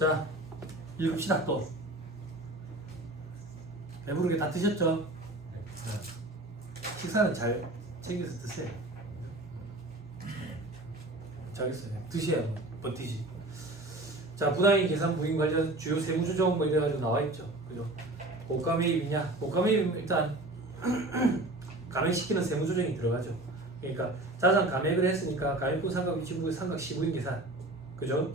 자, 읽읍시다 또. 배부르게 다 드셨죠? 자, 식사는 잘 챙겨서 드세요. 잘겠어요. 드셔야 버티지. 자, 부당이익 계산 부인 관련 주요 세무 조정 뭐 이래가지고 나와 있죠. 그죠? 고가 매입이냐? 고가 매입은 일단 감액시키는 세무 조정이 들어가죠. 그러니까 자산 감액을 했으니까 감액분 상각 위치부의 상각 시부인 계산. 그죠?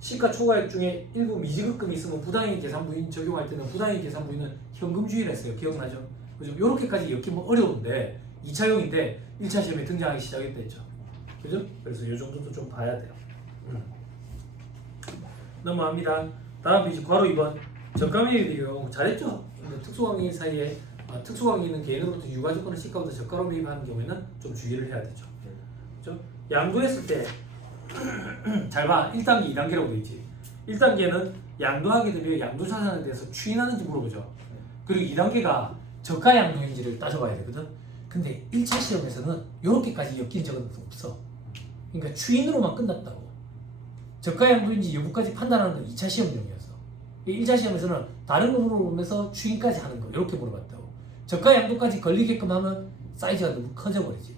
시가 초과액 중에 일부 미지급금이 있으면 부당이익 계산 부인 적용할 때는 부당이익 계산 부인은 현금주의를 했어요. 기억나죠? 그죠? 요렇게까지 엮이면 어려운데 2차용인데 1차 시험에 등장하기 시작했댔죠. 그죠? 그래서 이 정도도 좀 봐야 돼요. 넘어갑니다. 다음 페이지 괄호 2번 저가매입의 경우 잘했죠? 근데 특수관계 사이에 특수관계 있는 개인으로부터 유가조건을 시가보다 저가로 매입하는 경우에는 좀 주의를 해야 되죠. 그죠? 양도했을 때 잘 봐. 1단계, 2단계라고 되어 있지. 1단계는 양도하게 되면 양도자산에 대해서 추인하는지 물어보죠. 그리고 2단계가 저가 양도인지를 따져봐야 되거든. 근데 1차 시험에서는 이렇게까지 엮인 적은 없어. 그러니까 추인으로만 끝났다고. 저가 양도인지 여부까지 판단하는 건 2차 시험용이었어. 1차 시험에서는 다른 거 물어보면서 추인까지 하는 거 이렇게 물어봤다고. 저가 양도까지 걸리게끔 하면 사이즈가 너무 커져버리지.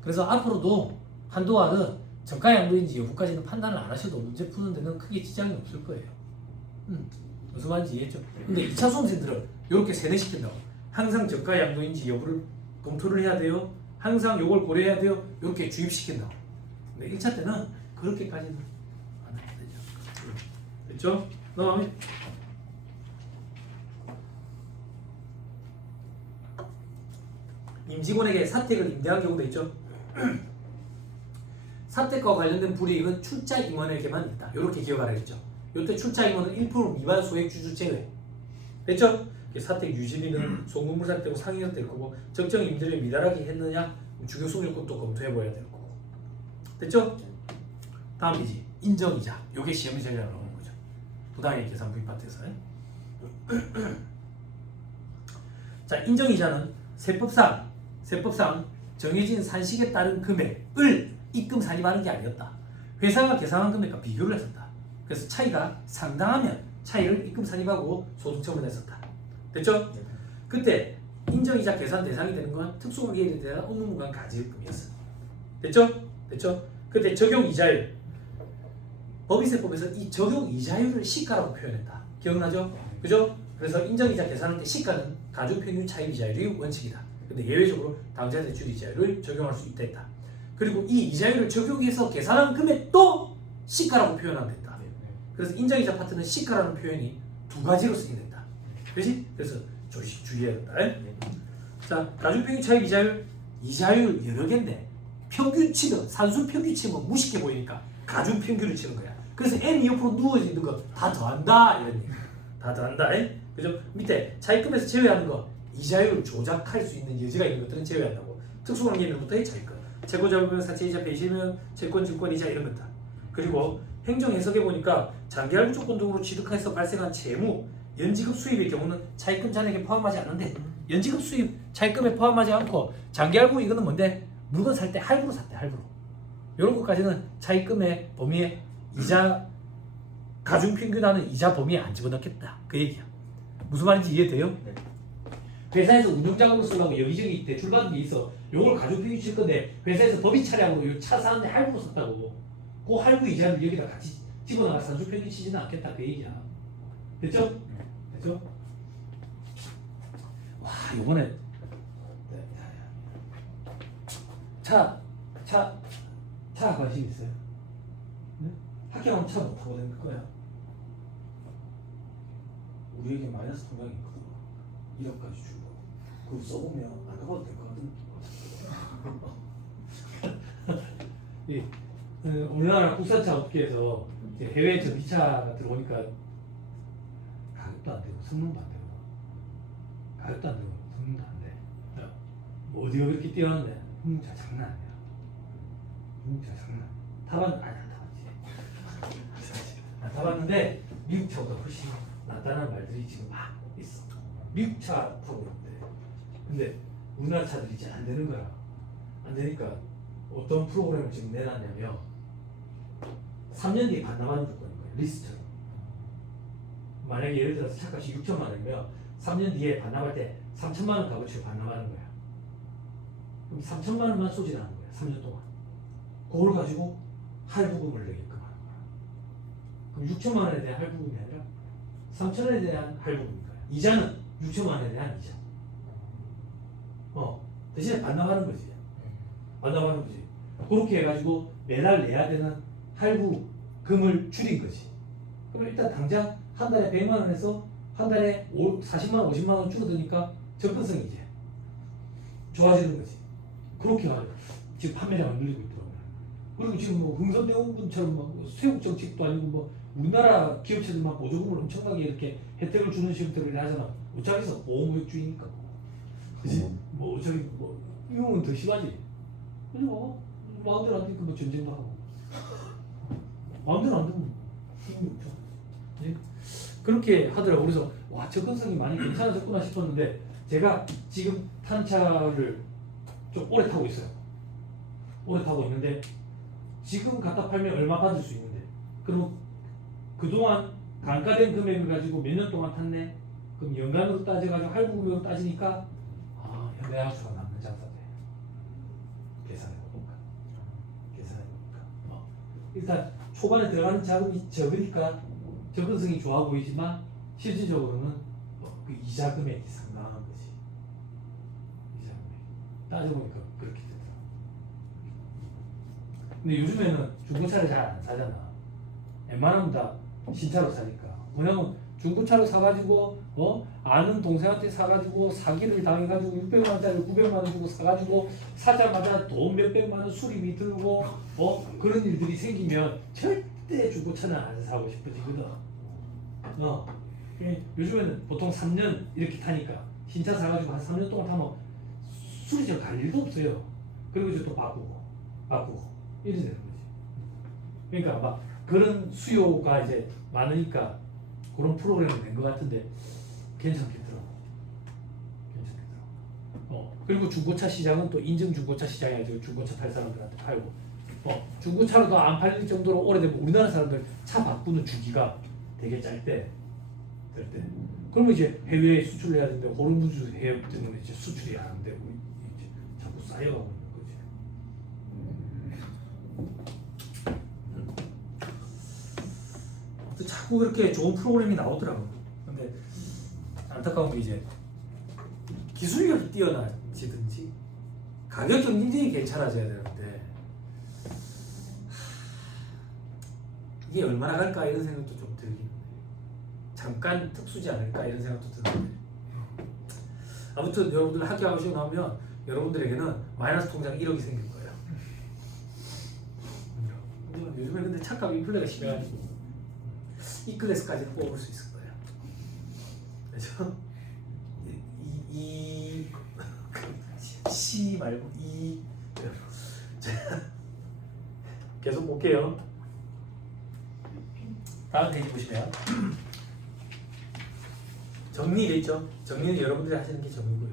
그래서 앞으로도 한동안은 저가 양도인지 여부까지는 판단을 안 하셔도 문제 푸는 데는 크게 지장이 없을 거예요. 무슨 말인지 이해했죠? 근데 2차 수험생들은 이렇게 세뇌시킨다고. 항상 저가 양도인지 여부를 검토를 해야 돼요. 항상 요걸 고려해야 돼요. 이렇게 주입시킨다고. 근데 1차 때는 그렇게까지는 안 해도 되죠. 됐죠? 넘어가면 임직원에게 사택을 임대한 경우도 있죠. 사택과 관련된 불이익은 출자 임원에게만 있다. 이렇게 기억하라 했죠. 이때 출자 임원은 1% 미만 소액주주 제외. 됐죠? 사택 유지비는 송금물산 떼고 상이가 될 거고 적정 임대료에 미달하게 했느냐 주교수 요건도 검토해봐야 될 거고. 됐죠? 다음 페이지 인정이자. 요게 시험에 제일 잘 나오는 거죠. 부당이익 계산 부인 파트에서. 자, 인정이자는 세법상 정해진 산식에 따른 금액을 입금 산입하는 게 아니었다. 회사가 계산한 금액과 비교를 했었다. 그래서 차이가 상당하면 차이를 입금 산입하고 소득 처분했었다. 됐죠? 그때 인정이자 계산 대상이 되는 건 특수관계에 대한 업무무관 가지입금이었어. 됐죠? 됐죠? 그때 적용 이자율 법인세법에서 이 적용 이자율을 시가라고 표현했다. 기억나죠? 그죠? 그래서 인정이자 계산할 때 시가는 가중평균 차입 이자율이 원칙이다. 근데 예외적으로 당좌 대출 이자율을 적용할 수 있다 했다. 그리고 이 이자율을 적용해서 계산한 금액도 시가라고 표현하면 된다. 그래서 인정이자 파트는 시가라는 표현이 두 가지로 쓰인다. 그렇지? 그래서 주의해야 된다. 자, 가중평균 차입 이자율 여러 개인데 평균 치면 산수 평균 치면 무식해 보이니까 가중평균을 치는 거야. 그래서 m 옆으로 누워지는 거 다 더한다 이런 얘기. 다 더한다. 그죠? 밑에 차입금에서 제외하는 거 이자율을 조작할 수 있는 여지가 있는 것들은 제외한다고. 특수관계인으로부터의 차입금, 채권자금은 사채이자 배시면 채권 증권이자 이런 것들. 그리고 행정해석에 보니까 장기할부 조건 등으로 취득해서 발생한 채무, 연지급 수입의 경우는 차입금 잔액에 포함하지 않는데 연지급 수입 차입금에 포함하지 않고 장기할부 이거는 뭔데? 물건 살 때 할부로 샀대. 할부로. 이런 것까지는 차입금의 범위에 이자 가중평균하는 이자 범위에 안 집어넣겠다. 그 얘기야. 무슨 말인지 이해돼요? 네. 회사에서 운영자금을 쓰려고 여기저기 대출받은 게 있어. 요걸 가중평균 칠 건데 회사에서 법인 차량으로 차 사는데 할부로 썼다고. 그 할부 이자를 여기다 같이 집어넣어 산수평균 치지는 않겠다. 그 얘기야. 됐죠? 됐죠? 와, 요번에 차 관심 있어요? 네? 학교랑 차 못 타고 다닐 거야. 우리에게 마이너스 통장이 있거든. 1억까지 주고 그거 써보면 안 가봐도 될 것 같은. 우리나라 국산차 업계에서 이제 해외 전기차가 들어오니까 가격도 안 되고 성능도 안 되고 가격도 안 되고 성능도 안 돼. 어디가 그렇게 뛰어났네. 한국차 장난 아니야. 한국차 장난. 타봤는데 아니 안 타봤지. 안 타봤는데 미국 차보다 훨씬 낫다는 말들이 지금 막 있어. 미국 차 타고 있는데 근데 우리나라 차들이 잘 안 되는 거야. 안 되니까 어떤 프로그램을 지금 내놨냐면 3년 뒤에 반납하는 조건인 거야. 리스트로. 만약에 예를 들어서 차값이 6천만 원이면 3년 뒤에 반납할 때 3천만 원 값어치로 반납하는 거야. 그럼 3천만 원만 소진하는 거야. 3년 동안. 그걸 가지고 할부금을 내게끔 하는 거야. 그럼 6천만 원에 대한 할부금이 아니라 3천 원에 대한 할부금인 거야. 이자는 6천만 원에 대한 이자. 대신에 반납하는 거지. 반납하는 거지. 그렇게 해가지고 매달 내야 되는 할부금을 줄인 거지. 그럼 일단 당장 한 달에 100만 원에서 한 달에 40만 원, 50만 원 줄어드니까 접근성이 이제 좋아지는 거지. 그렇게 하죠. 지금 판매량을 늘리고 있더라고요. 그리고 지금 뭐 흥선대원군처럼 막 세국 정책도 아니고 뭐 우리나라 기업체들만 보조금을 엄청나게 이렇게 혜택을 주는 시스템을 하잖아. 어차피서 보호무역주의니까. 그치? 뭐 어차피 뭐 이용은 더 심하지. 그죠? 마음대로 안 되니까 뭐 전쟁도 하고. 마음대로 안 되면 네? 그렇게 하더라고. 그래서 와 접근성이 많이 괜찮아졌구나 싶었는데 제가 지금 탄 차를 좀 오래 타고 있어요. 오래 타고 있는데 지금 갖다 팔면 얼마 받을 수 있는데 그럼 그동안 감가된 금액을 가지고 몇 년 동안 탔네? 그럼 연간으로 따져가지고 할부금액으로 따지니까 현대하수가 남는 장사돼. 계산해보니까 일단 초반에 들어가는 자금이 적으니까 접근성이 좋아 보이지만 실질적으로는 그 이자 금액이 상당한 거지. 이자 금액 따져보니까 그렇게 되더라. 근데 요즘에는 중고차를 잘 안 사잖아. 웬만하면 다 신차로 사니까. 왜냐면 중고차로 사가지고 아는 동생한테 사가지고 사기를 당해가지고 600만 원짜리 900만 원 주고 사가지고 사자마자 돈 몇백만 원 수리비 들고 그런 일들이 생기면 절대 중고차는 안 사고 싶어지거든. 요즘에는 보통 3년 이렇게 타니까 신차 사가지고 한 3년 동안 타면 수리점 갈 일도 없어요. 그리고 이제 또 바꾸고 이래 되는 거지. 그러니까 막 그런 수요가 이제 많으니까 그런 프로그램을 낸 것 같은데 괜찮겠더라고. 그리고 중고차 시장은 또 인증 중고차 시장이 아니고 중고차 탈 사람들한테 팔고 중고차로도 안 팔릴 정도로 오래되면 우리나라 사람들 차 바꾸는 주기가 되게 짧대. 그러면 이제 해외에 수출을 해야 되는데 호르무즈 해협 때문에 이제 수출이 안 되고 이제 자꾸 쌓여가고 있는 거지. 자꾸 그렇게 좋은 프로그램이 나오더라고. 근데 안타까운 게 이제 기술력이 뛰어나지든지 가격 경쟁력이 괜찮아져야 되는데 이게 얼마나 갈까 이런 생각도 좀 들긴 해. 잠깐 특수지 않을까 이런 생각도 드는데 아무튼 여러분들 학교하시고 나오면 여러분들에게는 마이너스 통장 1억이 생길 거예요. 요즘에 근데 차값 인플레가 심해가지고 E 클래스까지는 뽑을 수 있을 거예요. 그래서 C 말고 E 계속 볼게요. 다음 페이지 보시면 정리돼 있죠. 정리는 여러분들이 하시는 게 정리고요.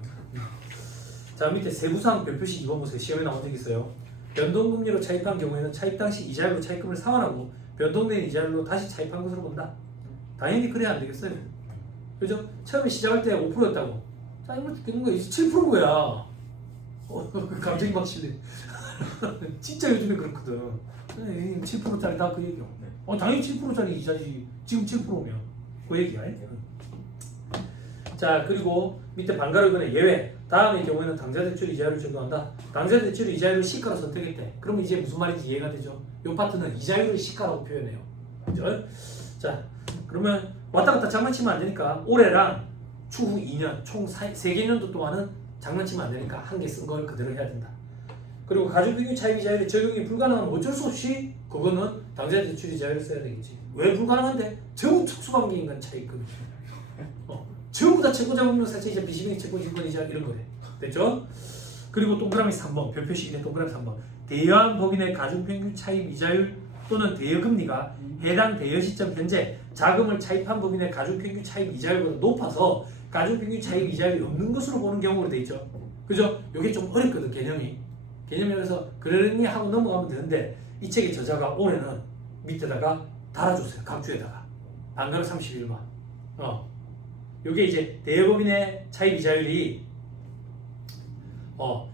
자 밑에 세부사항 별표식 2번 보세요. 시험에 나온 적 있어요. 변동금리로 차입한 경우에는 차입 당시 이자율로 차입금을 상환하고 변동된 이자율로 다시 차입한 것으로 본다. 당연히 그래야 안 되겠어요. 그죠? 처음에 시작할 때 5%였다고. 자, 이거 되는 거야. 이제 7%인 거야. 갑자기 막 실래. 진짜 요즘에 그렇거든. 7%짜리 다 그 얘기야. 당연히 7%짜리 이자지. 지금 7%면. 그 얘기야. 자, 그리고 밑에 반가르근의 예외. 다음의 경우에는 당좌대출 이자율을 적용한다. 당좌대출 이자율을 시가로 선택했대. 그러면 이제 무슨 말인지 이해가 되죠? 이 파트는 이자율을 시가라고 표현해요. 그죠? 자, 그러면 왔다 갔다 장난치면 안 되니까 올해랑 추후 2년, 총 3개년도 동안은 장난치면 안 되니까 한 개 쓴 걸 그대로 해야 된다. 그리고 가중평균 차입 이자율의 적용이 불가능하면 어쩔 수 없이 그거는 당좌대출 이자율을 써야 되겠지. 왜 불가능한데? 전부 특수관계인 건 차입금. 전부 다 채권자금융 사채이자 비시민의 채권증권이자 이런 거래. 됐죠? 그리고 동그라미 3번 별표식인데 동그라미 3번 대여한 법인의 가중평균 차입 이자율 또는 대여금리가 해당 대여 시점 현재 자금을 차입한 법인의 가중평균 차입 이자율보다 높아서 가중평균 차입 이자율이 없는 것으로 보는 경우로 돼 있죠. 그죠? 이게 좀 어렵거든 개념이. 그래서 그러니 하고 넘어가면 되는데 이 책의 저자가 올해는 밑에다가 달아줬어요. 각주에다가 반가로 31만 요게 이제 대여법인의 차입이자율이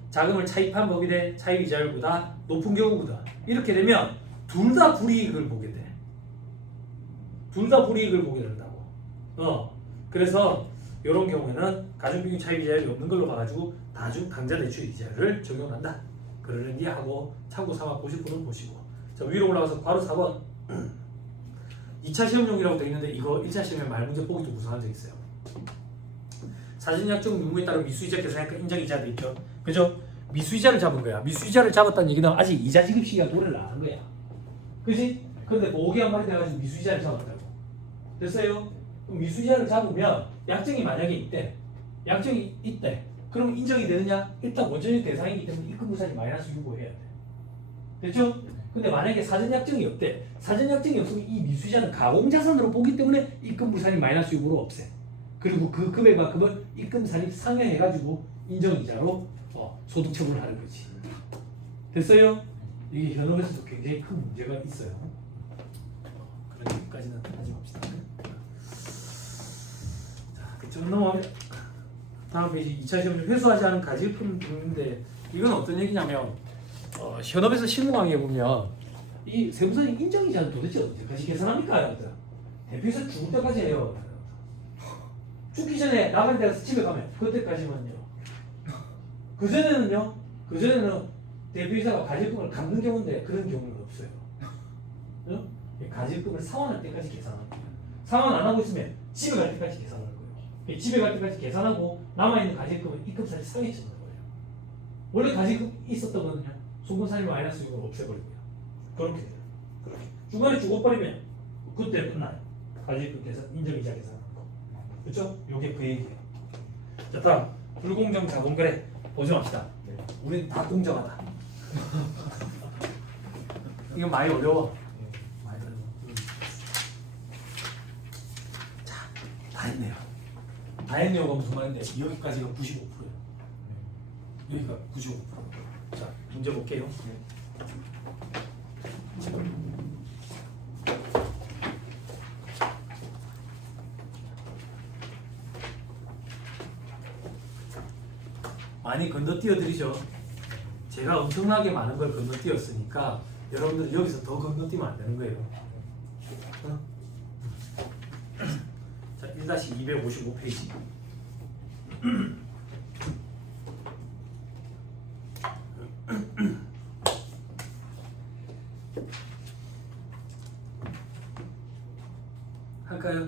자금을 차입한 법인의 차입이자율보다 높은 경우거든. 이렇게 되면 둘 다 불이익을 보게 돼. 둘 다 불이익을 보게 된다고. 그래서 이런 경우에는 가중평균 차입이자율이 없는 걸로 봐가지고 다중 강자대출 이자율을 적용한다. 그러는 게 하고 참고 삼아 보실 분은 보시고. 자, 위로 올라가서 바로 4번 2차 시험용이라고 되어 있는데 이거 1차 시험에 말문제 보기도 구성한 적 있어요. 사전약정 의무에 따른 미수이자 계산액과 인정이자도 있죠. 그죠? 미수이자를 잡은 거야. 미수이자를 잡았다는 얘기는 아직 이자 지급 시기가 도래를 안 한 거야. 그지? 근데 보기 한 마리 돼가지고 미수이자를 잡았다고. 됐어요? 그럼 미수이자를 잡으면 약정이 만약에 있대. 약정이 있대. 그럼 인정이 되느냐? 일단 원전이 대상이기 때문에 입금부산이 마이너스 유보해야 돼. 됐죠? 근데 만약에 사전약정이 없대. 사전약정이 없으면 이 미수이자는 가공자산으로 보기 때문에 입금부산이 마이너스 유보로 없애. 그리고 그 금액만큼은 입금산입 상회해가지고 인정이자로 소득 처분을 하는 거지. 됐어요? 이게 현업에서도 굉장히 큰 문제가 있어요. 그런 얘기까지는 하지 맙시다. 자, 그쪽 넘어가면 다음 페이지 2차 시험 회수하지 않은 가지품 등인데 이건 어떤 얘기냐면 현업에서 실무강의에 보면 이 세무사님 인정이자는 도대체 언제까지 계산합니까? 여러분들? 대표이사 죽을 때까지 해요. 죽기 전에 나갈 때서 집에 가면 그때까지만요. 그전에는 대표이사가 가질금을 갚는 경우인데 그런 경우는 없어요. 응? 가질금을 상환할 때까지 계산합니다. 상환 안 하고 있으면 집에 갈 때까지 계산하는 거예요. 집에 갈 때까지 계산하고 남아있는 가질금은 입금산이 상해 치는 거예요. 원래 가질금 있었던 거는요. 송금산이 마이너스 이걸 없애버리고요. 그렇게 돼요. 그렇게. 중간에 죽어버리면 그때 끝나요. 가질금 계산, 인정이자 계산하는 거. 그렇죠? 요게 그 얘기예요. 자, 다음 불공정 자동거래 보죠 합시다. 우리는 다 공정하다. 이거 많이 어려워. 많이 어려워. 자, 다 했네요. 다 했네요가 무슨 말인데 여기까지가 95%예요. 여기가 95%. 자, 문제 볼게요. 많이 건너뛰어 드리죠. 제가 엄청나게 많은 걸 건너뛰었으니까 여러분들 여기서 더 건너뛰면 안 되는 거예요. 자, 1-255페이지. 할까요?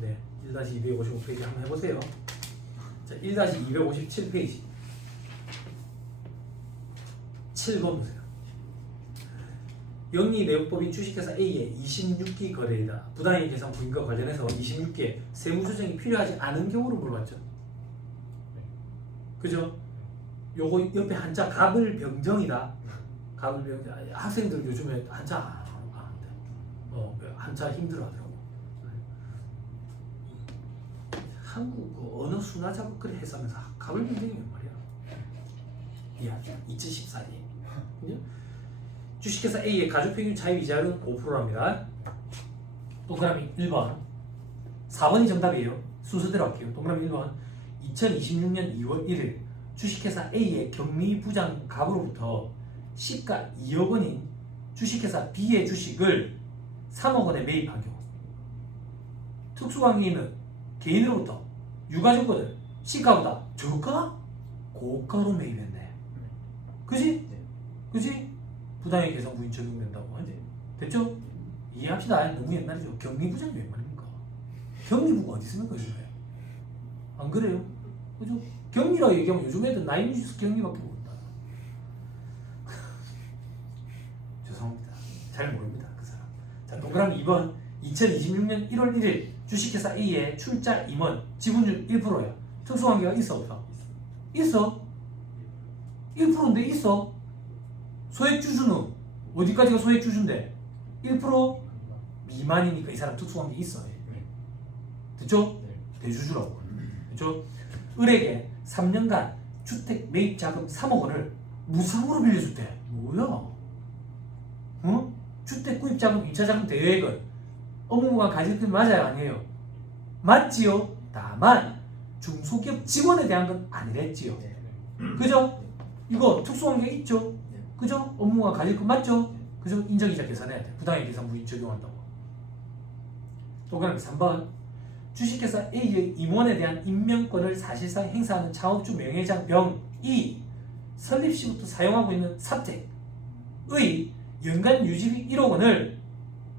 네, 1-255페이지 한번 해보세요. 자, 1-257페이지 7번 보세요. 영리내역법인 주식회사 A의 26기 거래이다. 부당이익 계산 부인과 관련해서 26기에 세무조정이 필요하지 않은 경우를 물어봤죠. 그죠? 요거 옆에 한자 갑을병정이다. 갑을병정. 학생들 요즘에 한자 안 하는데 한자 힘들어하더라고. 한국 그 언어 순화 작업 그래 해서면서 갑을병정이 몇 말이야? 야, 2014년. 주식회사 A의 가중평균 차입 이자율은 5%랍니다. 동그라미 1번. 4번이 정답이에요. 순서대로 할게요. 동그라미 1번. 2026년 2월 1일 주식회사 A의 경리부장 갑으로부터 시가 2억 원인 주식회사 B의 주식을 3억 원에 매입한 경우 특수관계인은 개인으로부터 유가족거든 시가보다 저가? 고가로 매입했네. 그지? 그지? 부당이익 계산 부인 적용된다고 하지. 됐죠? 이해합시다. 너무 옛날이죠. 경리부장이 왜 말입니까? 경리부가 어디 있습니까 요즘에? 안 그래요? 그죠? 경리라고 얘기하면 요즘 애들 나이 뉴스 경리밖에 모른다. 죄송합니다. 잘 모릅니다 그 사람. 자, 동그라미 2번. 2026년 1월 1일 주식회사 A의 출자 임원 지분율 1%야. 특수관계가 있어 없어? 있어. 1%인데 있어. 소액주주는 어디까지가 소액주주인데 1% 미만이니까 이 사람 특수관계 있어. 됐죠? 대주주라고. 됐죠? 을에게 3년간 주택 매입 자금 3억 원을 무상으로 빌려줬대. 뭐야? 어? 주택 구입 자금 2차 자금 대여액은 업무가 가질 건 맞아요, 아니에요? 맞지요? 다만 중소기업 직원에 대한 건 아니랬지요. 그죠? 이거 특수관계 있죠? 그죠? 업무가 가질 건 맞죠? 그죠? 인정이자 계산해야 돼. 부당의 계산 부인 적용한다고. 동그라미 3번. 주식회사 A의 임원에 대한 임명권을 사실상 행사하는 창업주 명예장 병이 설립 시부터 사용하고 있는 사택의 연간 유지비 1억 원을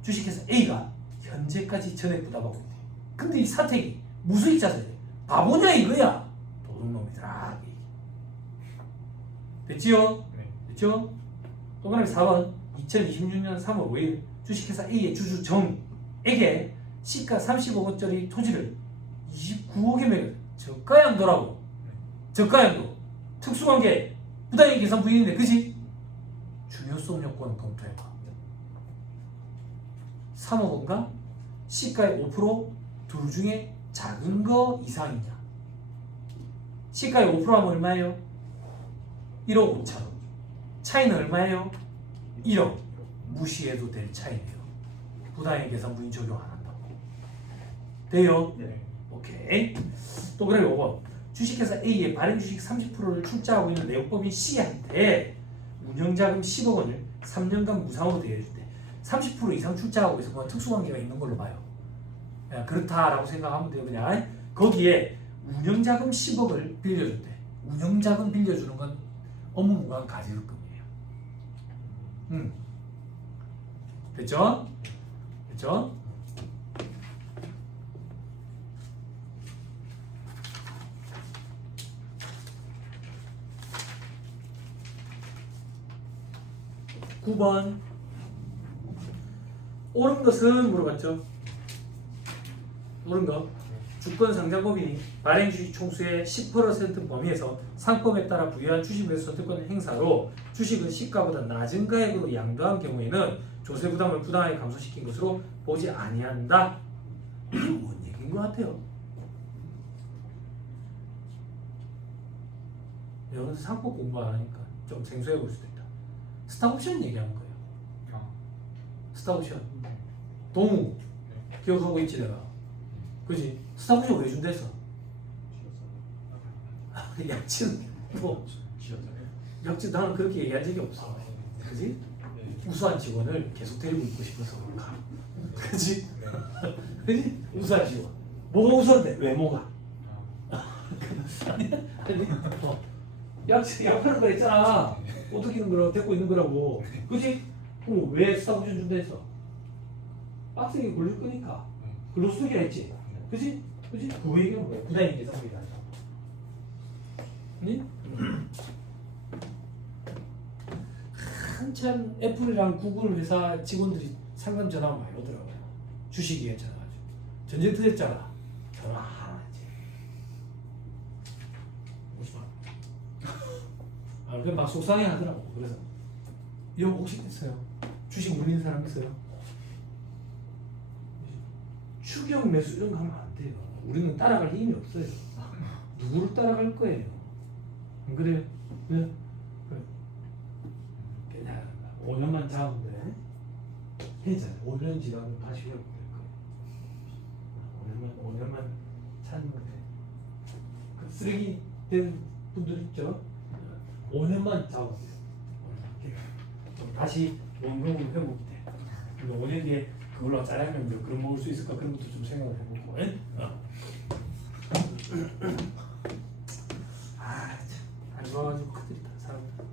주식회사 A가 현재까지 전액 부담하고 있대. 근데 이 사택이 무수익자세. 바보냐 이거야. 도둑놈이더라. 됐지요? 됐죠? 동그라미 4번. 2026년 3월 5일 주식회사 A의 주주 정에게 시가 30억 원짜리 토지를 29억에 매겨. 저가양도라고. 저가양도. 특수관계. 부당의 계산 부인인데 그지? 중요성 요건은 검토해봐. 3억 원가? 시가의 5%둘 중에 작은 거 이상이냐? 시가의 5%하면 얼마예요? 1억 5천. 차이는 얼마예요? 1억. 무시해도 될 차이네요. 부당의 계산 부인 적용 안 한다고. 돼요? 네. 오케이. 또 그래 요거. 주식회사 A의 발행 주식 30%를 출자하고 있는 내용법인 C한테 운영자금 10억 원을 3년간 무상으로 대여해줄 때 30% 이상 출자하고 있어 뭐 특수관계가 있는 걸로 봐요. 야, 그렇다라고 생각하면 돼요. 그냥 거기에 운영자금 10억을 빌려줬대. 운영자금 빌려주는 건 업무무관 가지급금이에요. 됐죠? 됐죠? (9번) 옳은 것은 물어봤죠? 옳은 거. 주권 상장법인이 발행 주식 총수의 10% 범위에서 상법에 따라 부여한 주식 매수 선택권 행사로 주식은 시가보다 낮은 가액으로 양도한 경우에는 조세 부담을 부당하게 감소시킨 것으로 보지 아니한다. 이게 뭔 얘기인 것 같아요? 여기서 상법 공부 안 하니까 좀 생소해 보일 수도 있다. 스탁옵션 얘기하는 거예요. 스탁옵션. 동우 기억하고 있지 내가. 그지? 스탁옵션 왜 준댔어? 약치는 뭐 약치 나는 그렇게 얘기한 적이 없어. 그지? 우수한 직원을 계속 데리고 있고 싶어서 그런가. 그지? 그지? 우수한 직원. 뭐가 우수한데? 외모가. 아니 약하는 거 있잖아. 어떻게 있는 거라고 데리고 있는 거라고. 그지? 그럼 왜 스탁옵션 준다 했어? 빡세게 굴릴 거니까. 근로수익이라 했지. 그지? 그지? 그 얘기는 뭐야? 부당의 계산비가 아니라. 응? 한참 애플이랑 구글 회사 직원들이 상담 전화가 많이 오더라고요. 주식에 전화가지고. 전쟁터 됐잖아. 전화 하나 했지. 무슨 말? 아, 그냥 막 속상해 하더라고. 그래서 이거 혹시 있어요? 주식 물리는 사람 있어요? 추경 매수 이런 거 하면 안 돼요. 우리는 따라갈 힘이 없어요. 누구를 따라갈 거예요? 안 그래요? 네? 그냥 5년만 잡으면 돼. 괜찮아요. 5년 지나면 다시 회복될 거예요. 5년만 찾는 거 돼. 그 쓰레기 된 분들 있죠? 5년만 잡으세요. 다시 원금으로 회복이 돼. 근데 5년 뒤에 그걸로 짜장면 몇 그릇 먹을 수 있을까 그런 것도 좀 생각을 해보고. 안 좋아가지고 큰일이다 사람들.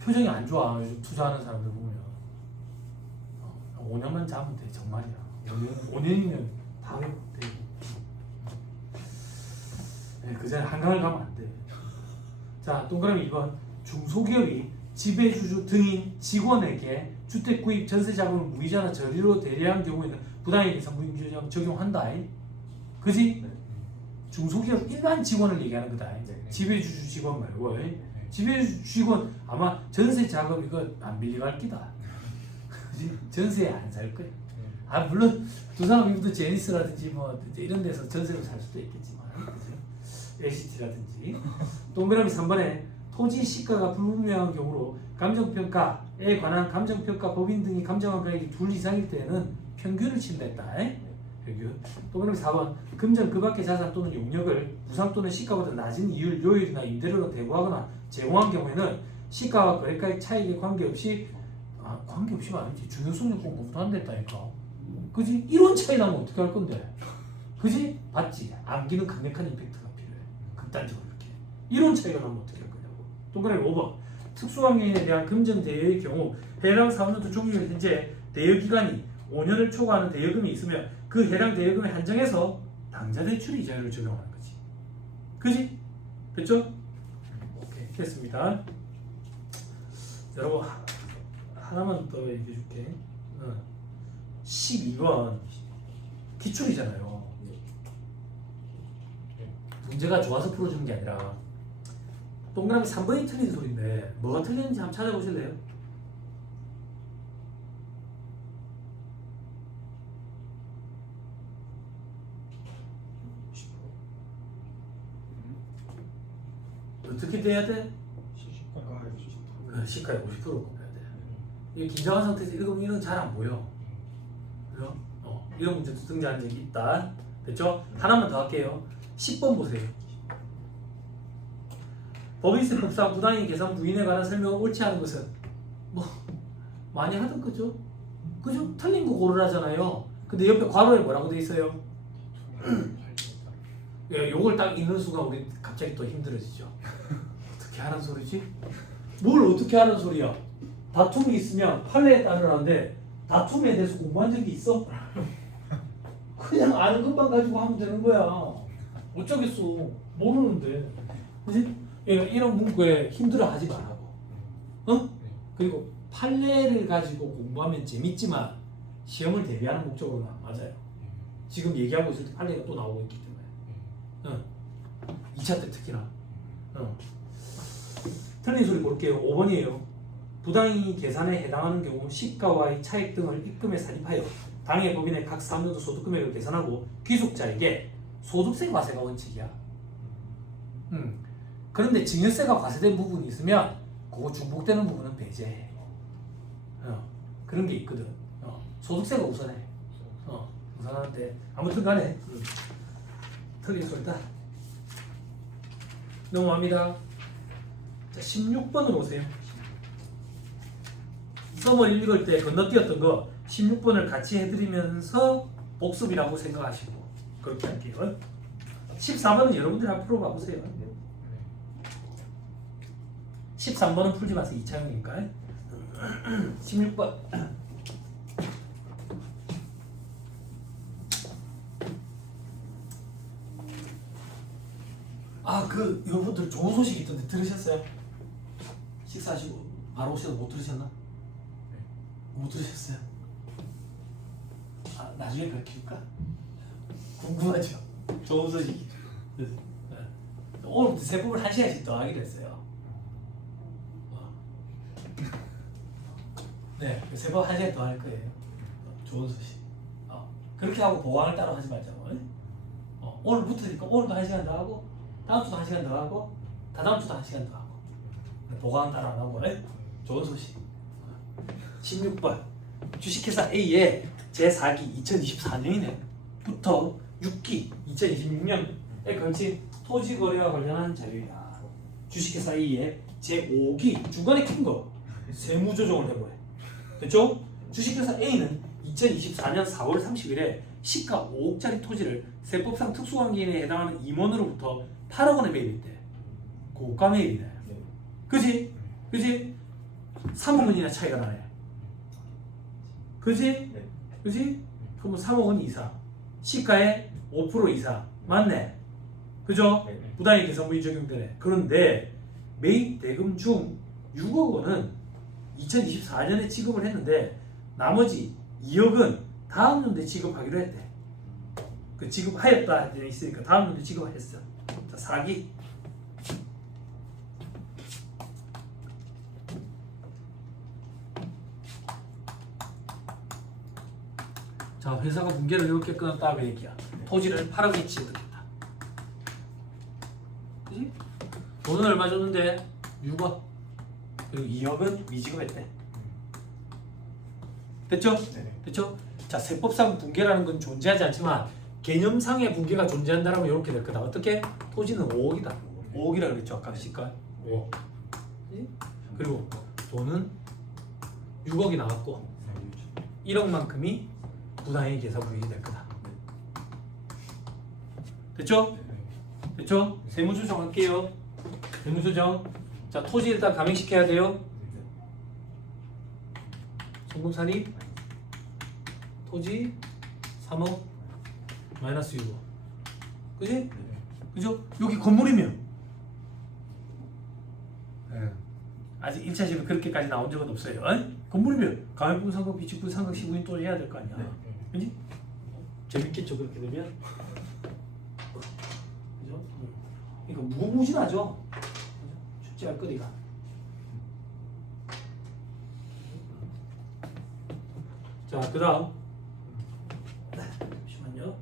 표정이 안 좋아. 요즘 투자하는 사람들 보면 5년만 잡으면 돼. 정말이야. 5년이면 다 회복돼. 네, 그 전에 한강을 가면 안 돼. 자, 동그라미 2번. 중소기업이 지배주주 등인 직원에게 주택 구입 전세 자금을 무이자나 저리로 대리한 경우에는 부당의 계산 무임주장 적용한다. 그지? 중소기업 일반 직원을 얘기하는 거다. 지배주주 직원 말고. 지배주주 직원 아마 전세 자금 이거 안 빌려갈 기다. 그지? 전세에 안 살 거야. 아 물론 두 사람 이것도 제니스라든지 뭐 이런 데서 전세로 살 수도 있겠지만, 그지? LCT라든지. 동그라미 3번에 토지 시가가 불분명한 경우로 감정평가에 관한 감정평가 법인 등이 감정한 가액이 둘 이상일 때는 평균을 친다 했다. 평균. 또 그럼 4번 금전 그 밖의 자산 또는 용역을 부상 또는 시가보다 낮은 이율, 요율이나 임대료로 대부하거나 제공한 경우에는 시가와 거래가의 차익에 관계없이 관계없이가 아니지. 중요성 요건 공부도 안 됐다니까. 그지? 이런 차이 나면 어떻게 할 건데? 그지? 봤지? 암기는 강력한 임팩트가 필요해. 극단적으로 이렇게. 이런 차이가 나면 어떻게 할 거냐고. 동그라미 5번. 특수관계인에 대한 금전 대여의 경우 해당 사업년도 종료일 현재 대여기간이 5년을 초과하는 대여금이 있으면 그 해당 대여금에 한정해서 당좌 대출 이자율을 적용하는 거지. 그지? 됐죠? 오케이. 됐습니다. 여러분 하나만 더 얘기해 줄게. 12번 기출이잖아요. 문제가 좋아서 풀어주는 게 아니라 동그라미 3번이 틀린 소리인데 뭐가 틀렸는지 한번 찾아보실래요? 어떻게 돼야 돼? 시가에 50% 곱해야 돼. 이게 긴장한 상태에서 읽으면 이런 잘 안 보여. 그죠? 이런 문제도 등장한 적이 있다. 됐죠? 하나만 더 할게요. 10번 보세요. 법인세법상 부당인 계산 부인에 관한 설명은 옳지 않은 것은 뭐 많이 하던 거죠. 그죠? 틀린 거 고르라잖아요. 근데 옆에 괄호에 뭐라고 돼 있어요? 요걸 딱 읽는 순간 우리 갑자기 또 힘들어지죠. 어떻게 하는 소리지? 뭘 어떻게 하는 소리야? 다툼이 있으면 판례에 따르라는데 다툼에 대해서 공부한 적이 있어? 그냥 아는 것만 가지고 하면 되는 거야. 어쩌겠어. 모르는데. 그치? 이런 문구에 힘들어하지 말라고. 그리고 판례를 가지고 공부하면 재밌지만 시험을 대비하는 목적으로는 안 맞아요. 지금 얘기하고 있을 때 판례가 또 나오고 있기 때문에. 2차 때 특히나. 틀린 소리 볼게요. 5번이에요. 부당이 계산에 해당하는 경우 시가와의 차익 등을 입금에 살입하여 당해 법인의 각 사업년도 소득 금액을 계산하고 귀속자에게 소득세 과세가 원칙이야. 그런데 증여세가 과세된 부분이 있으면 그거 중복되는 부분은 배제해. 그런 게 있거든. 소득세가 우선해. 우선하는데 아무튼 간에 틀린 소리다. 넘어갑니다. 자, 16번으로 오세요. 서머리 읽을 때 건너뛰었던 거 16번을 같이 해드리면서 복습이라고 생각하시고 그렇게 할게요. 14번은 여러분들이 앞으로 봐보세요. 13번은 풀지 마세요. 2차형이니까. 16번. 여러분들 좋은 소식이 있던데 들으셨어요? 식사하시고 바로 오셔서 못 들으셨나? 못 들으셨어요? 나중에 밝힐까? 궁금하죠? 좋은 소식이. 오늘부터 세법을 1시간씩 더 하기로 했어요. 네, 세법 1시간 더 할 거예요. 좋은 소식. 그렇게 하고 보강을 따로 하지 말자고. 오늘부터니까 오늘도 1시간 더 하고 다음 주도 1시간 더 하고 다다음 주도 1시간 더 하고 보강 따로 안 하고. 좋은 소식. 16번 주식회사 A의 제4기 2024년부터 6기 2026년에 걸친 토지거래와 관련한 자료이다. 주식회사 A의 제5기 중간에 큰 거 세무조정을 해보래. 됐죠? 주식회사 A는 2024년 4월 30일에 시가 5억짜리 토지를 세법상 특수관계인에 해당하는 임원으로부터 8억 원에 매입했대. 고가 매입이네. 그지? 그지? 3억 원이나 차이가 나네. 그지? 그지? 그러면 3억 원 이상. 시가의 5% 이상. 맞네. 그죠? 부당이 계산부이 적용되네. 그런데 매입 대금 중 6억 원은 2024년에 지급을 했는데 나머지 2억은 다음 년도에 지급하기로 했대. 그 지급하였다 되어 있으니까 다음 년도에 지급했어. 자, 4기. 자, 회사가 붕괴를 이렇게 끊은 다음에 얘기야. 토지를 8억에 취득했다. 그지? 돈은 얼마 줬는데? 6억. 그리고 2억은 미지급했대. 됐죠? 네. 됐죠? 자, 세법상 붕괴라는 건 존재하지 않지만 개념상의 붕괴가 존재한다라면 이렇게 될 거다. 어떻게? 토지는 5억이다. 5억이라 그랬죠 아까 시가 5억. 그리고 돈은 6억이 나왔고 1억만큼이 부당의 계산 부인이 될 거다. 됐죠? 됐죠? 세무조정 할게요. 세무조정. 자, 토지 일단 감액시켜야 돼요. 송금산입 토지 3억 마이너스 6억. 그지? 그죠? 여기 건물이면 아직 1차 시험에 그렇게까지 나온 적은 없어요. 건물이면 가맹분 상각, 비축분 상각, 시부인 또 해야 될 거 아니야. 그지? 재밌겠죠 그렇게 되면. 그죠? 그러니까 무궁무진하죠. 출제할 거리가. 자, 그다음 잠시만요.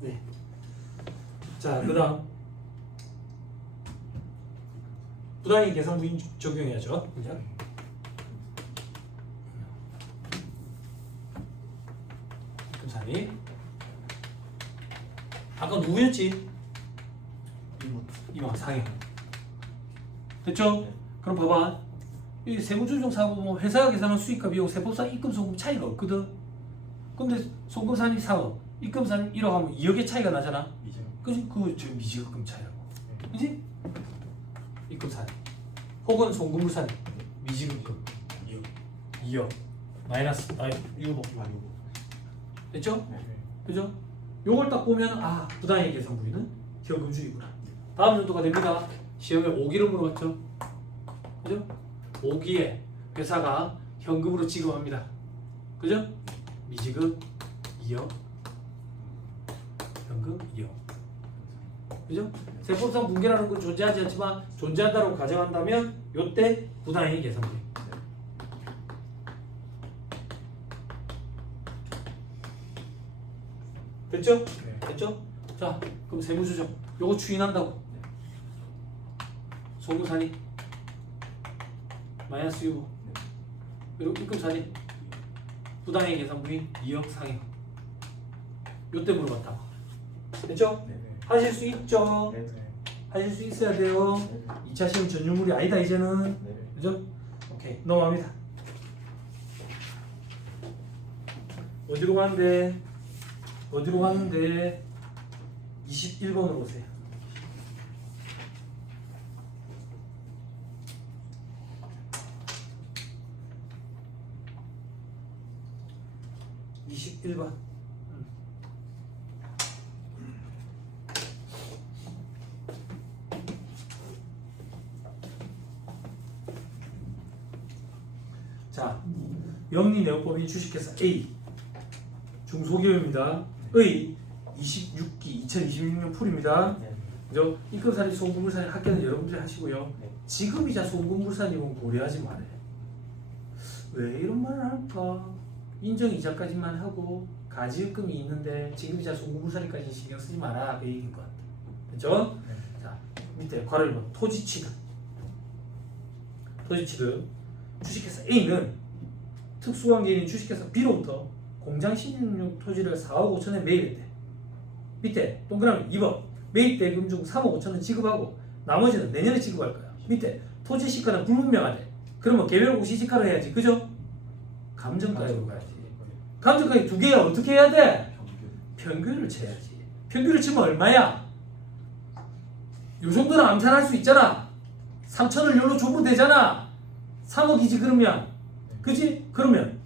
네. 자, 그다음 부당의 계산 부인 적용해야죠. 그죠? 금산이 아까 누구였지? 이만 상해. 됐죠? 그럼 봐봐. 이 세무조정 사고 보면 회사가 계산한 수익과 비용, 세법상 입금 송금 차이가 없거든. 근데 송금산이 3억, 입금산이 1억 하면 2억의 차이가 나잖아. 그지? 저 미지급금 차이라고. 그지? 입금산 혹은 송금물산 미지급금 2억 마이너스 6억. 됐죠? 그죠? 요걸 딱 보면 아, 부당의 계산 부위는 현금주의구나. 다음 연도가 됩니다. 시험에 5기를 물어봤죠. 그죠? 5기에 회사가 현금으로 지급합니다. 그죠? 미지급 2억, 현금 2억. 그죠? 세법상 붕괴라는 건 존재하지 않지만 존재한다고 가정한다면 요때 부당의 계산 부위. 됐죠? 됐죠? 자, 그럼 세무조정 요거 추인한다고. 송금산이 마이너스 6억 그리고 입금산이 부당의 계산 부인 2억 상해. 요때 물어봤다고. 됐죠? 하실 수 있죠? 하실 수 있어야 돼요. 2차 시험 전유물이 아니다 이제는. 그죠? 오케이, 넘어갑니다. 어디로 가는데? 21번으로 오세요. (21번) 자, 영리내용법인 주식회사 A 중소기업입니다. 의 26기 2026년 풀입니다. 그죠? 입금산이 송금물산이 학교는 여러분들이 하시고요. 지급이자 송금물산이면 고려하지 말아요. 왜 이런 말을 할까? 인정이자까지만 하고 가지입금이 있는데 지급이자 송금물산이까지 신경 쓰지 마라 그 얘기인 것 같아. 그죠? 자, 밑에 괄호 1번 토지취득. 토지취득 주식회사 A는 특수관계인 주식회사 B로부터 공장 신용용 토지를 4억 5천에 매입했대. 밑에 동그라미 2번 매입 대금 중 3억 5천은 지급하고 나머지는 내년에 지급할 거야. 밑에 토지 시가는 불분명하대. 그러면 개별 공시지가로 해야지. 그죠? 감정가액으로 가야지. 감정가액 두 개야. 어떻게 해야 돼? 평균을 쳐야지. 평균을 치면 얼마야? 요 정도는 암산할 수 있잖아. 3천을 열로 주면 되잖아. 3억이지 그러면. 그지? 그러면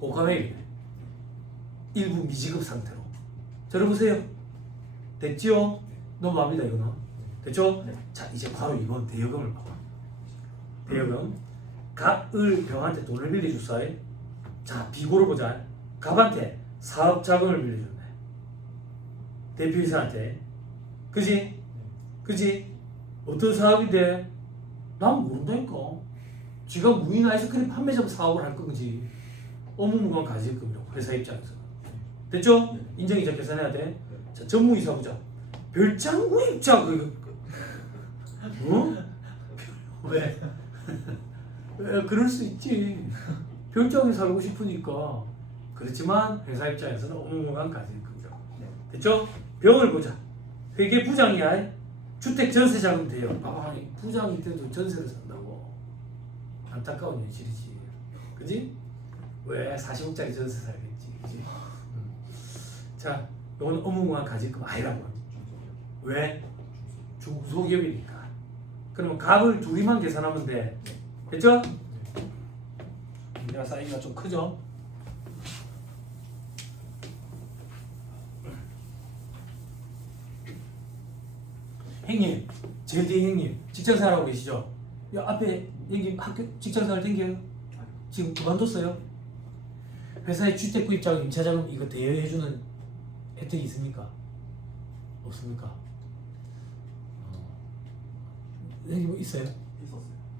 고가액 일부 미지급 상태로 들어보세요. 됐지요? 넘어갑니다 이거는. 됐죠? 자, 이제 바로 이번 대여금을 봐봐. 대여금 갑을 병한테 돈을 빌려줬어. 자, 비고를 보자. 갑한테 사업 자금을 빌려줬네. 대표이사한테. 그지? 그지? 어떤 사업인데 난 모른다니까. 지가 무인 아이스크림 판매점 사업을 할 건지 어무무한 가지금이라고 회사 입장에서. 됐죠? 인정이자 계산해야 돼. 자, 전무이사 보자. 별장 구입자 어? 왜? 왜 그럴 수 있지. 별장에 살고 싶으니까. 그렇지만 회사 입장에서는 어무무한 가지금이라고. 됐죠? 병을 보자. 회계 부장이야. 주택 전세 자금 돼요. 아, 부장이 돼도 전세를 산다고. 안타까운 현실이지. 그지? 왜 40억짜리 전세 살겠지. 그지? 자, 이거는 어무무한 가지금 아니라고 합니다. 왜? 중소기업이니까. 그러면 값을 둘이만 계산하면 돼. 됐죠? 내가 사이즈가 좀 크죠? 형님, 제일 뒤에 형님 직장생활하고 계시죠? 야, 앞에 형님 학교 직장생활 댕겨요? 지금 그만뒀어요? 회사에 주택구입자금 임차자금 이거 대여해주는 혜택이 있습니까? 없습니까? 형님 뭐 있어요?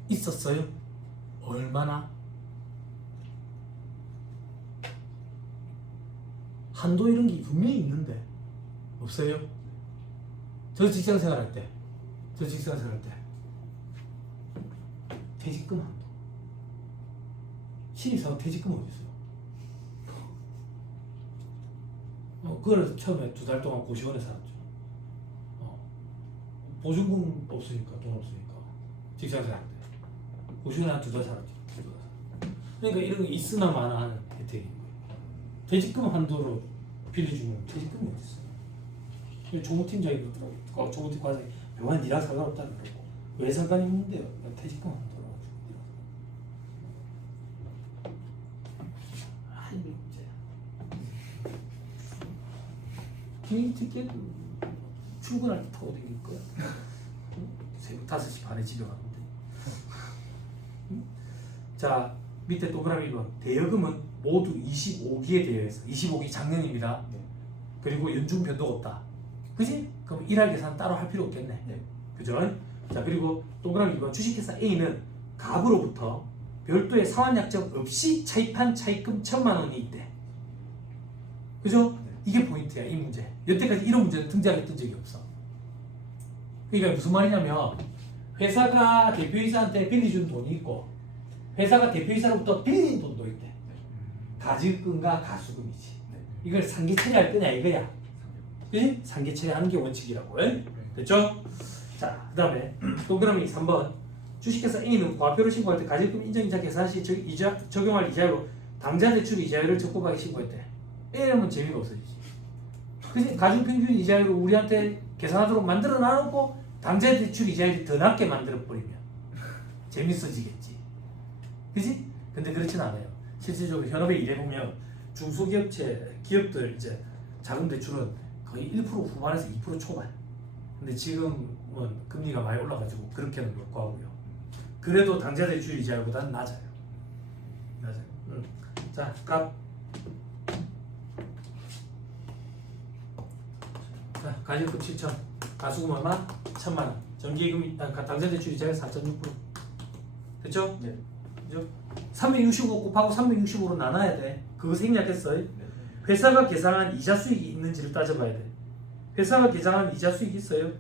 있었어요? 얼마나? 한도 이런 게 분명히 있는데 없어요? 저 직장생활 할 때, 퇴직금 한도. 신입사원 퇴직금 어디 있어요? 그걸 처음에 2달 동안 고시원에 살았죠. 보증금 없으니까, 돈 없으니까. 직장생활 때 고시원에 한 2달 살았죠. 그러니까 이런 게 있으나 마나 하는 혜택인 거예요. 퇴직금 한도로 빌려주면 퇴직금이 어디 있어요? 조무팀장이 그러더라고. 조무팀 과장이 병원 니랑 상관없다는 거고. 왜 상관이 있는데요? 퇴직금 안 돌아가지고. 아, 이게 문제야. 비행기 티켓 출근할 때 타고 다닐 거야. 새벽 5시 반에 집에 가는데. 자, 밑에 동그라미 1번. 대여금은 모두 25기에 대여해서 25기 작년입니다. 그리고 연중 변동 없다. 그지? 그럼 일할 계산 따로 할 필요 없겠네. 그죠? 자, 그리고 동그라미 2번. 주식회사 A는 갑으로부터 별도의 상환약정 없이 차입한 차입금 1,000만 원이 있대. 그죠? 이게 포인트야, 이 문제. 여태까지 이런 문제는 등장했던 적이 없어. 그러니까 무슨 말이냐면 회사가 대표이사한테 빌려준 돈이 있고 회사가 대표이사로부터 빌린 돈도 있대. 가지금과 가수금이지. 이걸 상계 처리할 거냐 이거야. 그치? 상계 처리하는 게 원칙이라고. 됐죠? 자, 그 다음에 동그라미 3번. 주식회사 A는 과표를 신고할 때 가지금 인정이자 계산 시 적용할 이자율로 당좌 대출 이자율을 적법하게 신고했대. A라면 재미가 없어지지. 그치? 가중평균 이자율을 우리한테 계산하도록 만들어 놔놓고 당좌 대출 이자율이 더 낮게 만들어 버리면 재밌어지겠지. 그치? 근데 그렇진 않아요. 실질적으로 현업에 일해보면 중소기업체 기업들 이제 자금 대출은 거의 1% 후반에서 2% 초반. 근데 지금은 금리가 많이 올라가지고 그렇게는 못 구하고요. 그래도 당좌 대출 이자율보다는 낮아요. 자, 값. 자, 가지금 7천, 가수금 얼마? 1,000만 원. 정기예금 당좌 대출 이자율 4.6%. 됐죠? 네. 그죠? 365 곱하고 365로 나눠야 돼. 그거 생략했어요. 회사가 계산한 이자 수익이 있는지를 따져봐야 돼. 회사가 계산한 이자 수익이 있어요?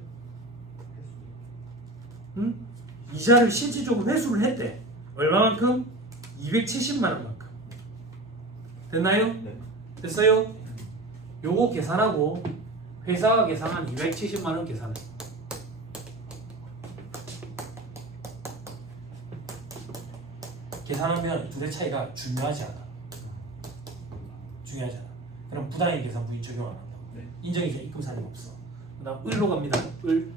응? 이자를 실질적으로 회수를 했대. 얼마만큼? 270만 원만큼. 됐나요? 네. 됐어요? 요거 계산하고 회사가 계산한 270만 원 계산해. 계산하면 둘의 차이가 중요하지 않아. 그럼 부당의 계산 부인 적용 안 한다고. 인정이자 입금 사례가 없어. 그 다음 을로 갑니다. 을.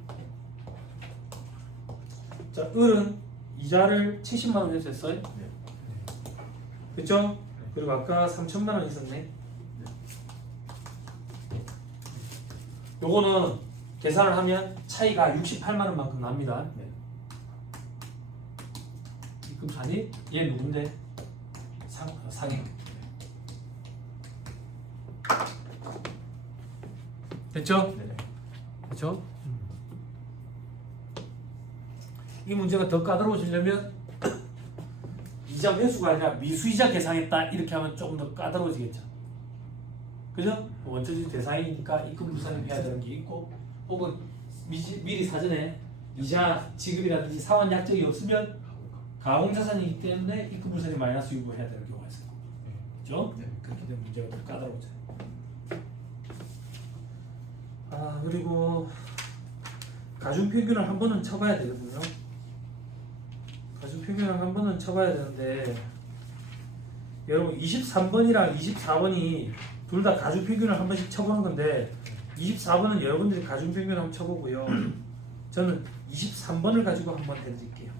자, 을은 이자를 70만 원 했었어요. 그쵸? 그리고 아까 3천만 원 있었네. 요거는 계산을 하면 차이가 68만 원만큼 납니다. 입금 사례? 얘 누군데? 상해. 됐죠? 네. 그렇죠? 이 문제가 더 까다로워지려면 이자 회수가 아니라 미수이자 계상했다 이렇게 하면 조금 더 까다로워지겠죠. 그죠? 원천지 대상이니까 입금불산임 해야 되는 게 있고 혹은 미리 사전에 이자 지급이라든지 상환 약정이 없으면 가공자산이기 때문에 입금불산임 마이너스 유보를 해야 되는 경우가 있어요. 그죠? 네. 그렇게 되면 문제가 더 까다로워져요. 그리고 가중평균을 한 번은 쳐봐야 되거든요. 가중평균을 한 번은 쳐봐야 되는데 여러분 23번이랑 24번이 둘 다 가중평균을 한 번씩 쳐보는 건데 24번은 여러분들이 가중평균을 한번 쳐보고요. 저는 23번을 가지고 한번 해드릴게요.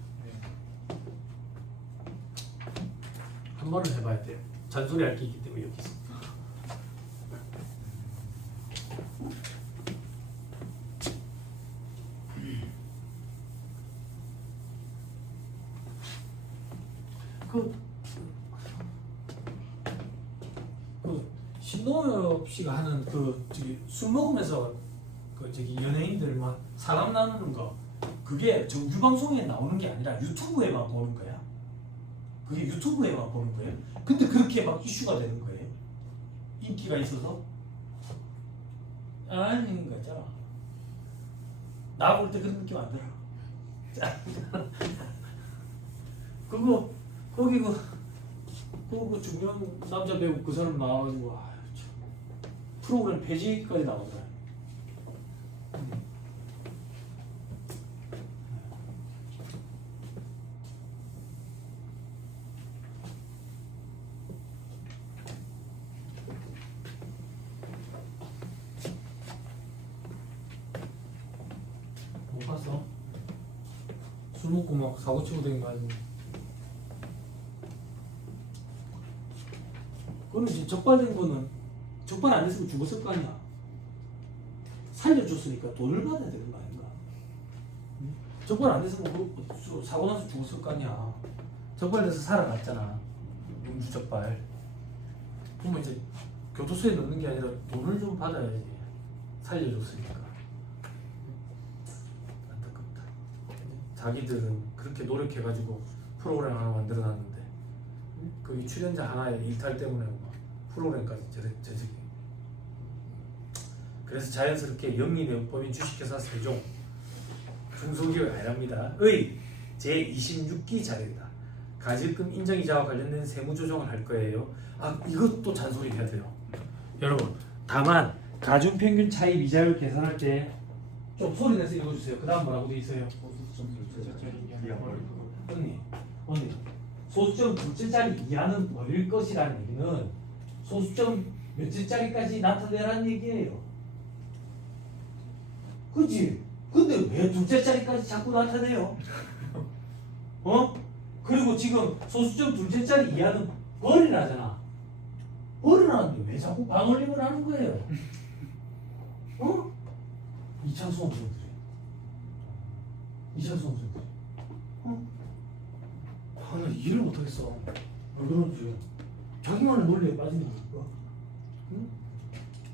한 번은 해봐야 돼요. 잔소리 할 게 있기 때문에 여기서. 신동엽 씨가 하는 술 먹으면서 연예인들 막 사람 나누는 거 그게 정규 방송에 나오는 게 아니라 유튜브에만 보는 거야. 그게 유튜브에만 보는 거예요. 근데 그렇게 막 이슈가 되는 거예요. 인기가 있어서 아닌 거죠. 나 볼 때 그런 느낌 안 들어. 거기 그 중요한 남자 배우 그 사람 나와가지고 프로그램 폐지까지 나오더라. 못 봤어? 술 먹고 막 사고 치고 댕겨 가지고. 그거는 지금 적발된 거는 적발 안 했으면 죽었을 거 아니야. 살려줬으니까 돈을 받아야 되는 거 아닌가? 적발 안 했으면 사고 나서 죽었을 거 아니야. 적발돼서 살아났잖아. 음주 적발. 그러면 이제 교도소에 넣는 게 아니라 돈을 좀 받아야지. 살려줬으니까. 안타깝다. 자기들은 그렇게 노력해가지고 프로그램 하나 만들어놨는데 거기 출연자 하나의 일탈 때문에 프로그램까지 제작이. 그래서 자연스럽게 영리의 법인 주식회사 세종 중소기업 아랍니다. 의 제26기 자료이다. 가질금 인정이자와 관련된 세무 조정을 할 거예요. 이것도 잔소리 해야 돼요. 여러분, 다만 가중평균 차입 이자율 계산할 때 좀 소리 내서 읽어주세요. 그 다음 뭐라고 돼 있어요? 언니. 소수점 둘째짜리 이하는 버릴 것이라는 얘기는 소수점 몇째짜리까지 나타내라는 얘기예요. 그치? 근데 왜 둘째짜리까지 자꾸 나타내요? 그리고 지금 소수점 둘째짜리 이하는 버리라잖아. 버리라는데 왜 자꾸 반올림을 하는 거예요? 이창수 선수들이. 나 이해를 못하겠어. 왜 그런지. 자기만의 논리에 빠지는 거니까.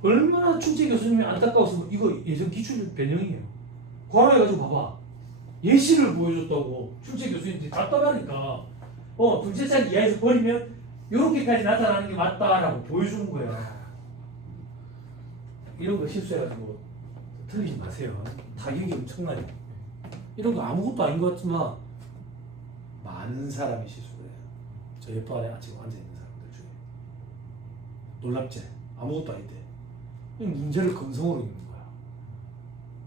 얼마나 충재 교수님이 안타까웠으면 이거 예전 기출 변형이에요. 과로해가지고 봐봐. 예시를 보여줬다고 충재 교수님들이 답답하니까 둘째짜리 이하에서 버리면 이렇게까지 나타나는 게 맞다라고 보여주는 거야. 이런 거 실수해가지고 틀리지 마세요. 타격이 엄청나요. 이런 거 아무것도 아닌 것 같지만 많은 사람이 실수를 해요. 저 옆 안에 지금 앉아있는 사람들 중에. 놀랍지? 아무것도 아닌데 문제를 건성으로 읽는 거야.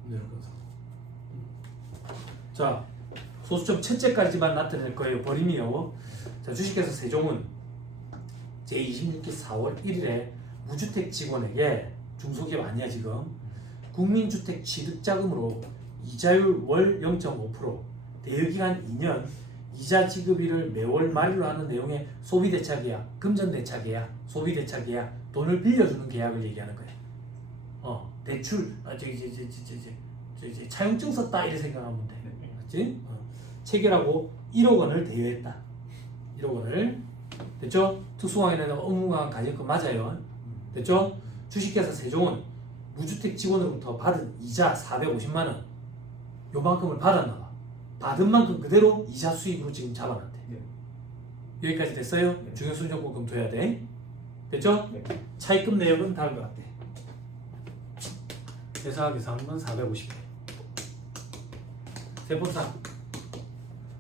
문제를 건성. 자, 소수점 첫째까지만 나타낼 거예요. 버림이요. 자, 주식회사 세종은 제26기 4월 1일에 무주택 직원에게 중소기업 아니야 지금 국민주택 취득자금으로 이자율 월 0.5% 대여기간 2년 이자 지급일을 매월 말로 하는 내용의 소비대차계약, 금전대차계약, 소비대차계약 돈을 빌려주는 계약을 얘기하는 거예요. 대출 차용증 썼다 이렇게 생각하면 돼. 맞지? 체결하고 1억 원을 대여했다. 1억 원을 됐죠? 특수강에는 업무강 가질거 맞아요. 됐죠? 주식회사 세종은 무주택 직원으로부터 받은 이자 450만 원 요만큼을 받았나 봐. 받은 만큼 그대로 이자 수익으로 지금 잡아놨대. 여기까지 됐어요? 네. 중요성 조건 검토해야 돼. 됐죠? 네. 차입금 내역은 다음과 같대. 회사 계산은 450회. 세법상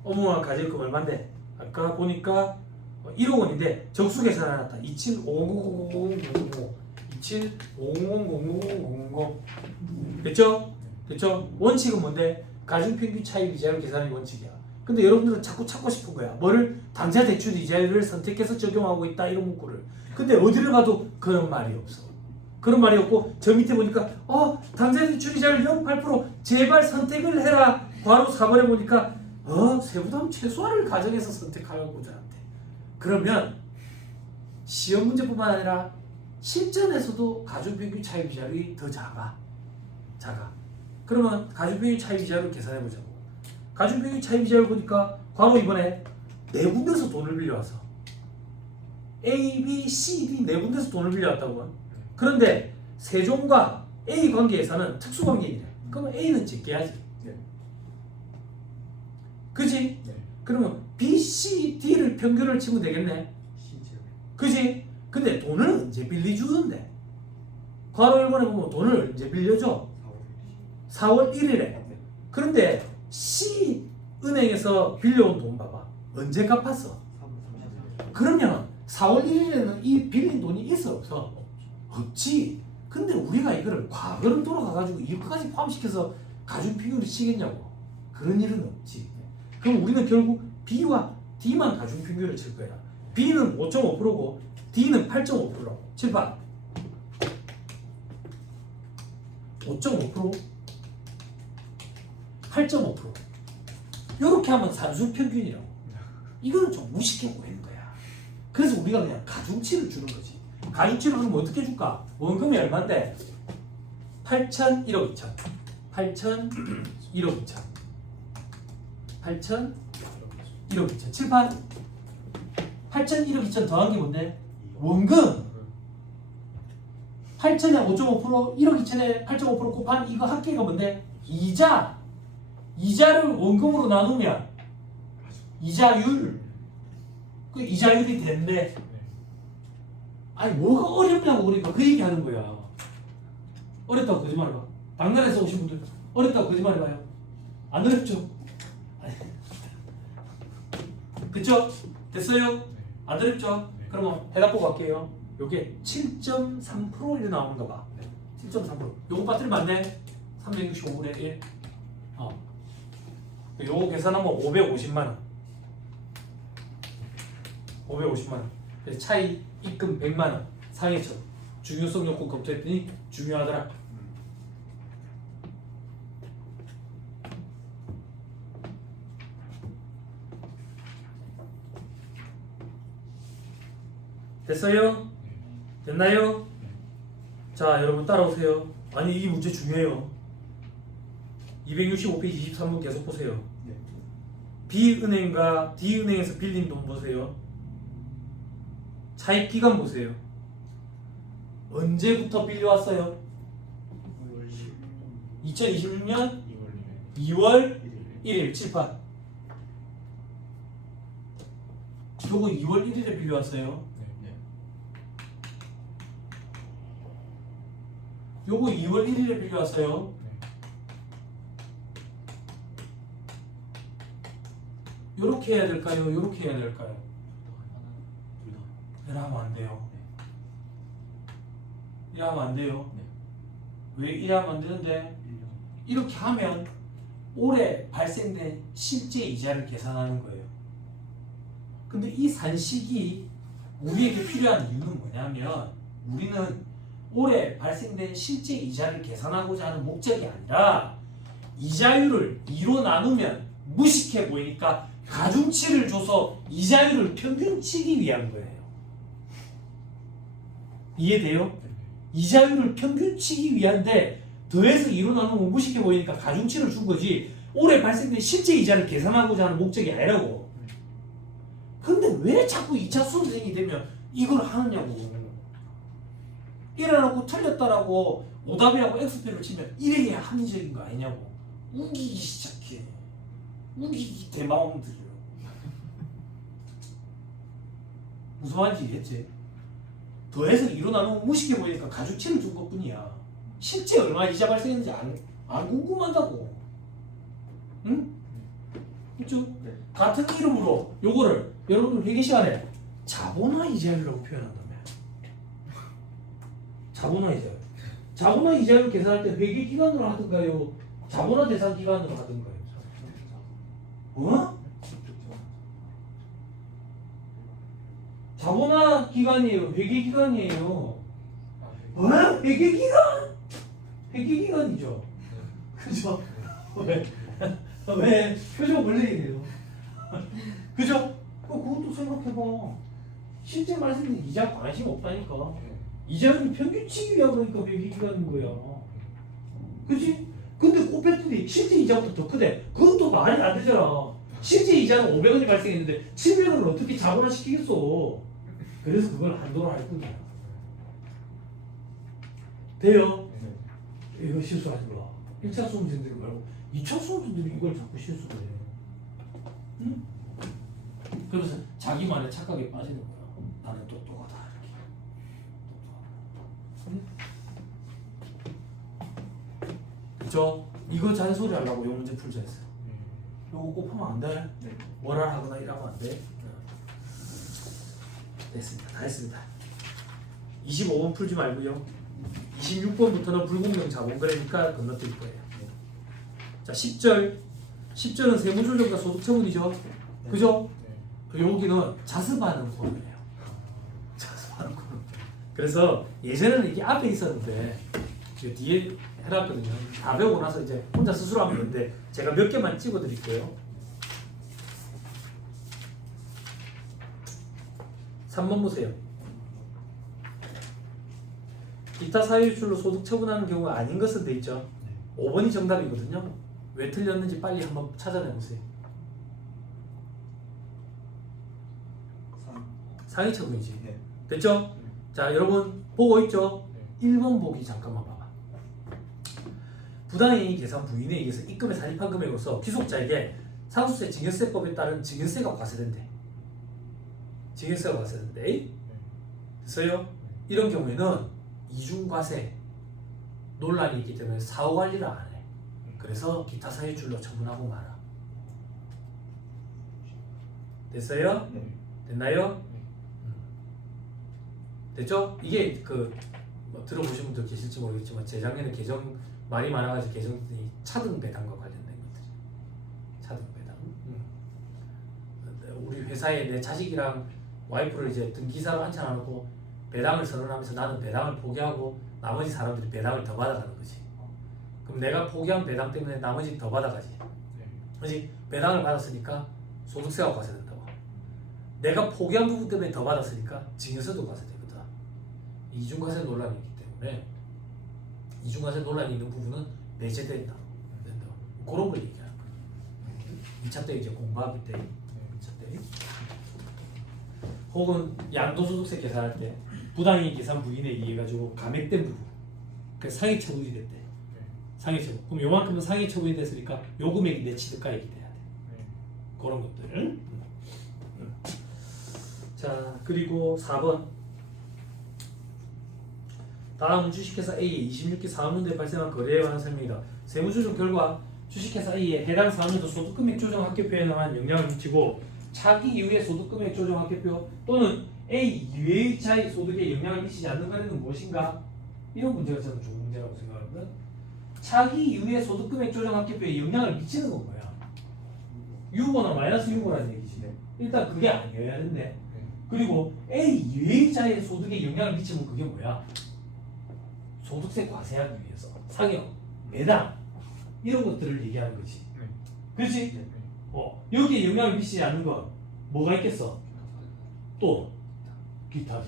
업무와 가질금 얼마인데? 아까 보니까 1억 원인데 적수 계산해놨다. 27500000 27500000 됐죠? 됐죠? 원칙은 뭔데? 가중평균 차입 이자율 계산이 원칙이야. 근데 여러분들은 자꾸 찾고 싶은 거야. 뭐를? 당좌 대출 이자율을 선택해서 적용하고 있다 이런 문구를. 근데 어디를 가도 그런 말이 없어. 그런 말이 없고 저 밑에 보니까 당좌 대출 이자율 0.8% 제발 선택을 해라. 바로 4번에 보니까 세부담 최소화를 가정해서 선택하고자 한대. 그러면 시험 문제뿐만 아니라 실전에서도 가중평균 차입 이자율이 더 작아. 그러면 가중평균 차입 이자율을 계산해 보자고. 가중평균 차입 이자율 보니까 과거 이번에 네 군데서 돈을 빌려와서 A, B, C, D 네 군데서 돈을 빌려왔다고. 그런데 세종과 A 관계에서는 특수관계이래. 그러면 A는 제껴야지. 네. 그지? 네. 그러면 B, C, D를 평균을 치면 되겠네. 시제. 그지? 근데 돈을 언제 빌려주는데? 괄호 1번에 보면 돈을 언제 빌려줘? 4월 1일에. 네. 그런데 C 은행에서 빌려온 돈 봐봐. 언제 갚았어? 그러면 4월 1일에는 이 빌린 돈이 있어 없어? 없지. 근데 우리가 이거를 과거로 돌아가가지고 이것까지 포함시켜서 가중평균을 치겠냐고. 그런 일은 없지. 그럼 우리는 결국 B와 D만 가중평균을 칠 거야. B는 5.5%고 D는 8.5%라고. 칠판 5.5% 8.5% 이렇게 하면 산술평균이라고. 이거는 좀 무식해 보이는 거야. 그래서 우리가 그냥 가중치를 주는 거지. 가중치를 그럼 어떻게 줄까? 원금이 얼마인데? 8천 1억 2천 8천 1억 2천 8천 1억 2천 칠판 8천 1억 2천 더한 게 뭔데? 원금 8천에 5.5% 1억 2천에 8.5% 곱한 이거 합계가 뭔데? 이자를 원금으로 나누면 이자율 그 이자율이 된대. 아니 뭐가 어렵냐고. 그러니까 그 얘기 하는 거야. 어렵다고 거짓말 해봐. 당나라에서 오신 분들 어렵다고 거짓말 해봐요. 안 어렵죠? 됐죠? 됐어요? 안 어렵죠? 그러면 해답 보고 갈게요. 요게 7.3% 이렇게 나오는가 봐. 7.3%. 요거 빠뜨리면 안 돼? 365분의 1. 요거 계산하면 550만원. 550만원. 차이 입금 100만원. 상해처. 중요성 요건 검토했더니 중요하더라. 됐어요? 됐나요? 자, 여러분 따라오세요. 아니 이 문제 중요해요. 265페이지 23번 계속 보세요. 네. B은행과 D은행에서 빌린 돈 보세요. 차입 기간 보세요. 언제부터 빌려왔어요? 2026년 2월 1일 칠판. 요거 2월 1일에 빌려왔어요. 요거 2월 1일에 빌려왔어요. 요렇게 해야 될까요? 요렇게 해야 될까요? 이러면 안 돼요. 이러면 안 돼요. 왜 이러면 안 되는데? 이렇게 하면 올해 발생된 실제 이자를 계산하는 거예요. 근데 이 산식이 우리에게 필요한 이유는 뭐냐면 우리는 올해 발생된 실제 이자를 계산하고자 하는 목적이 아니라 이자율을 2로 나누면 무식해 보이니까 가중치를 줘서 이자율을 평균치기 위한 거예요. 이해돼요? 이자율을 평균치기 위한데 더해서 2로 나누면 무식해 보이니까 가중치를 준 거지 올해 발생된 실제 이자를 계산하고자 하는 목적이 아니라고. 근데 왜 자꾸 2차 수험생이 되면 이걸 하느냐고. 이래놓고 틀렸다라고 오답이라고 X표를 치면 이래야 합리적인 거 아니냐고. 우기기 시작해. 우기기 대마왕들이요. 무슨 말인지 이해했지? 더해서 2로 나누면 무식해 보이니까 가중치를 준 것뿐이야. 실제 얼마 이자 발생했는지 안 궁금하다고. 응? 그렇죠? 네. 같은 이름으로 요거를 여러분들 회계 시간에 자본화 이자율이라고 표현한다며. 자본화 이자율. 자본화 이자율 계산할 때 회계 기간으로 하든가요? 자본화 대상 기간으로 하든가요? 어? 자본화 기간이에요. 회계 기간이에요. 어? 회계 기간? 회계 기간이죠. 그죠? 왜 표정 원래 이래요? 그죠? 그것도 생각해봐. 실제 말씀은 이자 관심 없다니까. 이자율이 평균치기 위한 거니까 회계 기간인 거야. 그치? 근데 코페트리 실제 이자보다 더 크대. 그것도 말이 안 되잖아. 실제 이자는 500원이 발생했는데 700원을 어떻게 자본화 시키겠어? 그래서 그걸 한도로 할 뿐이야. 돼요? 이거 실수하지 마. 1차 수험생들이 말고 2차 수험생들이 이걸 자꾸 실수해. 응? 그래서 자기만의 착각에 빠지는 거야. 나는 똑똑하다 이렇게. 그죠? 이거 잔소리 하려고 이 문제 풀자 했어요. 요거 곱하면 안 돼? 네. 뭐라 하거나 이러면 안 돼? 됐습니다. 다 했습니다. 25번 풀지 말고요. 26번부터는 불공정 자본거래니까 건너뛸 거예요. 자, 10절. 10절은 세무조정과 소득처분이죠. 그죠? 여기는 자습하는 코너예요. 자습하는 코너. 그래서 예전에는 이게 앞에 있었는데 뒤에 해놨거든요. 다 배우고 나서 이제 혼자 스스로 하면 되는데 제가 몇 개만 찍어드릴게요. 3번 보세요. 기타 사유출로 소득 처분하는 경우가 아닌 것은 돼 있죠. 5번이 정답이거든요. 왜 틀렸는지 빨리 한번 찾아내 보세요. 상위 처분이지. 네. 됐죠? 자, 여러분 보고 있죠? 1번 보기 잠깐만 봐봐. 부당이익 계산 부인에 의해서 입금에 산입한 금액으로서 귀속자에게 상속세 증여세법에 따른 증여세가 과세된대. 증여세가 과세된대. 됐어요? 이런 경우에는 이중과세 논란이 있기 때문에 사후관리를 안 해. 그래서 기타 사유출로 처분하고 말아. 됐어요? 네. 됐나요? 됐죠? 이게 뭐 들어보신 분들 계실지 모르겠지만 재작년에 개정 말이 많아가지고 개정이 차등 배당과 관련된 것들이 차등 배당. 우리 회사에 내 자식이랑 와이프를 이제 등기사로 앉혀놓고 배당을 선언하면서 나는 배당을 포기하고 나머지 사람들이 배당을 더 받아가는 거지. 그럼 내가 포기한 배당 때문에 나머지 더 받아가지. 그렇지? 배당을 받았으니까 소득세가 과세된다고. 내가 포기한 부분 때문에 더 받았으니까 증여세도 과세되거든. 이중과세 논란이 있기 때문에 이중과세 논란이 있는 부분은 배제된다. 그런 걸 얘기하는 거야. 2차 때 이제 공부하기 때 2차 때 혹은 양도소득세 계산할 때 부당이익 계산 부인에 의해 가지고 감액된 부분 그 상해 처분이 됐대. 상해 처분. 그럼 요만큼은 상해 처분이 됐으니까 요 금액이 내 취득가액이 돼야 돼. 그런 것들. 자, 그리고 4번. 다음 주식회사 A의 26기 사업년도에 발생한 거래에 관한 설명이다. 세무조정 결과 주식회사 A의 해당 사업년도 소득금액 조정 합계표에만 영향을 미치고 차기 이후의 소득금액 조정 합계표 또는 A 이외의 소득에 영향을 미치지 않는 거래는 무엇인가? 이런 문제가 저는 좋은 문제라고 생각합니다. 차기 이후의 소득금액 조정 합계표에 영향을 미치는 건 뭐야? 유보나 마이너스 유보라는 얘기지. 일단 그게 아니어야 된대. 그리고 A 이외의 소득에 영향을 미치면 그게 뭐야? 소득세 과세하기 위해서 상여, 매당 이런 것들을 얘기하는 거지. 그렇지? 여기에 영향을 미치지 않는 건 뭐가 있겠어? 또 기타.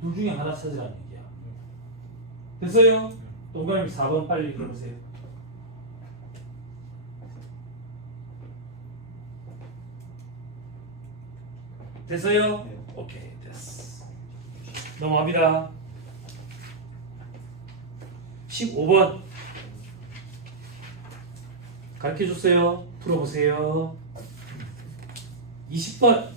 둘 중에 하나 찾으라는 얘기야. 됐어요? 동그라미 4번 빨리 읽어보세요. 됐어요? 네. 오케이, 됐어. 넘어갑니다. 15번 가르쳐줬어요. 풀어보세요. 20번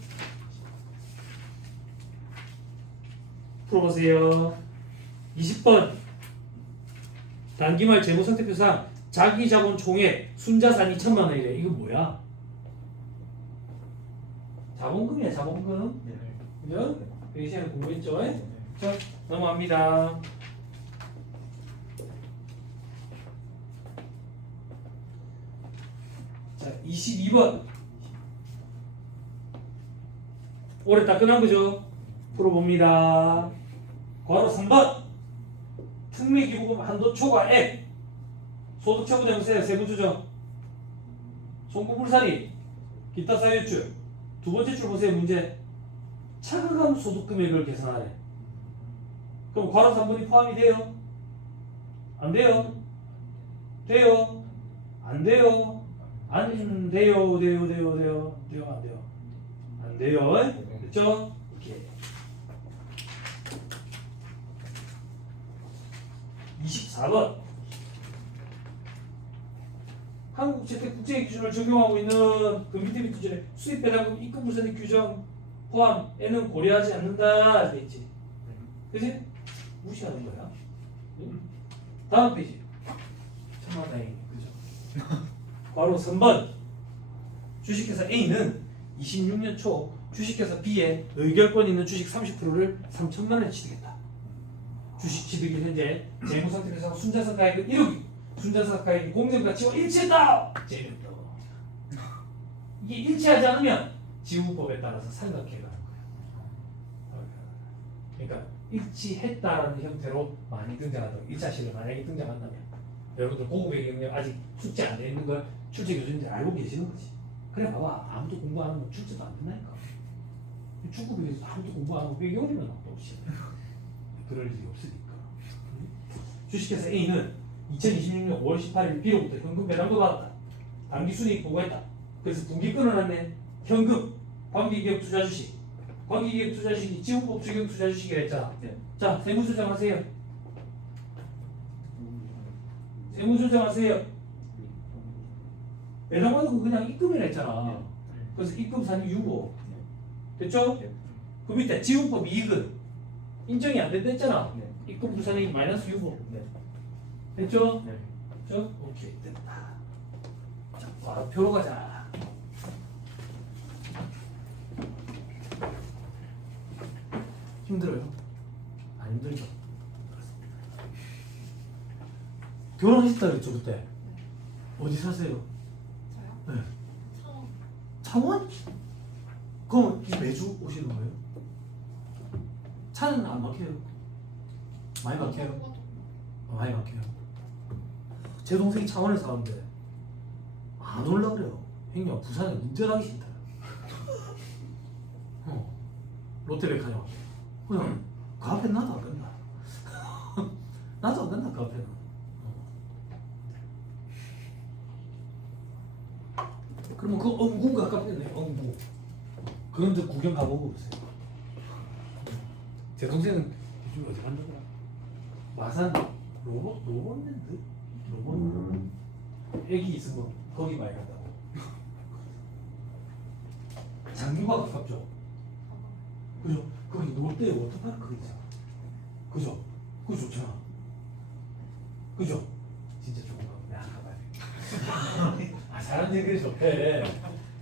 풀어보세요. 20번 단기말 재무상태표상 자기자본 총액 순자산 2천만 원이래. 이건 뭐야? 자본금이야 자본금. 그죠? 이 시간에 공부했죠? 자 넘어갑니다. 자 22번 올해 다 끝난 거죠? 풀어봅니다. 괄호 3번 특례기부금 한도 초과액 소득 처분대명세 세부조정 송구불살이 기타 사유출 두 번째 줄 보세요. 문제 차가감 소득 금액을 계산하래. 그럼 괄호 3번이 포함이 돼요? 안 돼요? 돼요? 안 돼요? 안 돼요? 돼요? 안 돼요? 안 돼요? 그렇죠? 오케이. 24번 한국재택국제기준을 적용하고 있는 그 밑에 기준에 수입배당금 입금부선의 규정 포함에는 고려하지 않는다 돼 있지. 그치? 무시하는 거야. 응? 다음 페이지. 천만다행이네. 그죠? 바로 3번 주식회사 A는 26년 초 주식회사 B에 의결권 있는 주식 30%를 3천만 원에 취득했다. 주식 취득일 현재 재무상태표상 순자산 가액은 1억이 순자산 가액이 공정가치와 일치했다. 재미없다. 이게 일치하지 않으면 지우법에 따라서 삼각해가는 거예요. 그러니까 일치했다라는 형태로 많이 등장하도록 1차 시를 만약에 등장한다면 여러분들 고급의 경력 아직 숙제 안 돼 있는 걸 출제 교수님들 알고 계시는 거지. 그래 봐봐 아무도 공부 안 하면 출제도 안 된다니까. 축구부에 대해서 아무도 공부 안 하고 외경이면 또 없이 그럴 일이 없으니까. 주식회사 A는 2026년 5월 18일 B로부터 현금 배당도 받았다. 단기 순이익 보고했다. 그래서 분기 끊어놨네. 현금, 관계기업 투자 주식, 관계기업 투자 주식이 지분법 적용 투자 주식이라 했잖아. 네. 자 세무조정하세요. 세무조정하세요. 배당받은 거 그냥 입금이라 했잖아. 그래서 입금산이 유보. 됐죠? 그 밑에 지분법 이익은 인정이 안 된다 했잖아. 입금 부산액이 마이너스 6호. 됐죠? 됐죠? 오케이 됐다. 자 바로 표로 가자. 힘들어요? 안 힘들죠? 결혼하셨다 그랬죠 그때? 어디 사세요? 저요? 네. 창원? 그럼 매주 오시는 거예요? 차는 안 막혀요? 많이 막혀요? 많이 막혀요. 제 동생이 창원에 사는데 안 올라 그래요. 형님 부산에 운전하기 싫다. 롯데백화점 그냥 그 앞에 나도 안 간다. 나도 안 간다 그 앞에는. 그러면 그 엄구가 가깝겠네. 엄구. 그런데 구경 가보고 그러세요. 제 동생은 요즘 어디 간다더라? 마산 로봇랜드? 로봇 애기 있으면 거기 많이 간다고. 장류가 가깝죠? 그죠? 거기 롯데 워터파크 있잖아. 그죠? 그거 좋잖아. 그죠? 진짜 좋은 거 내가 가봐야 돼. 아 사람들이 좋대.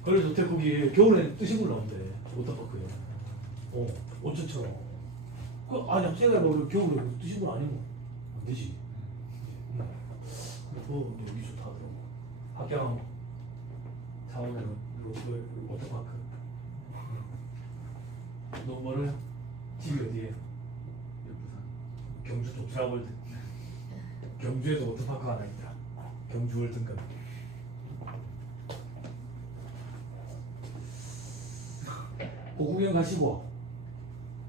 그래 좋대. 거기 겨울에 뜨시고 나온대. 워터파크에. 온천처럼. 아니 제가 뭐 겨울에 뜨시고 아니면 안 되지. 여기 좋다 하더라고. 학경 차원으로 워터파크. 너 뭐를? 집이 어디에요? 경주 도트라월드. 경주에도 워터파크 하나 있다. 경주 월드인가. 고구경 가시고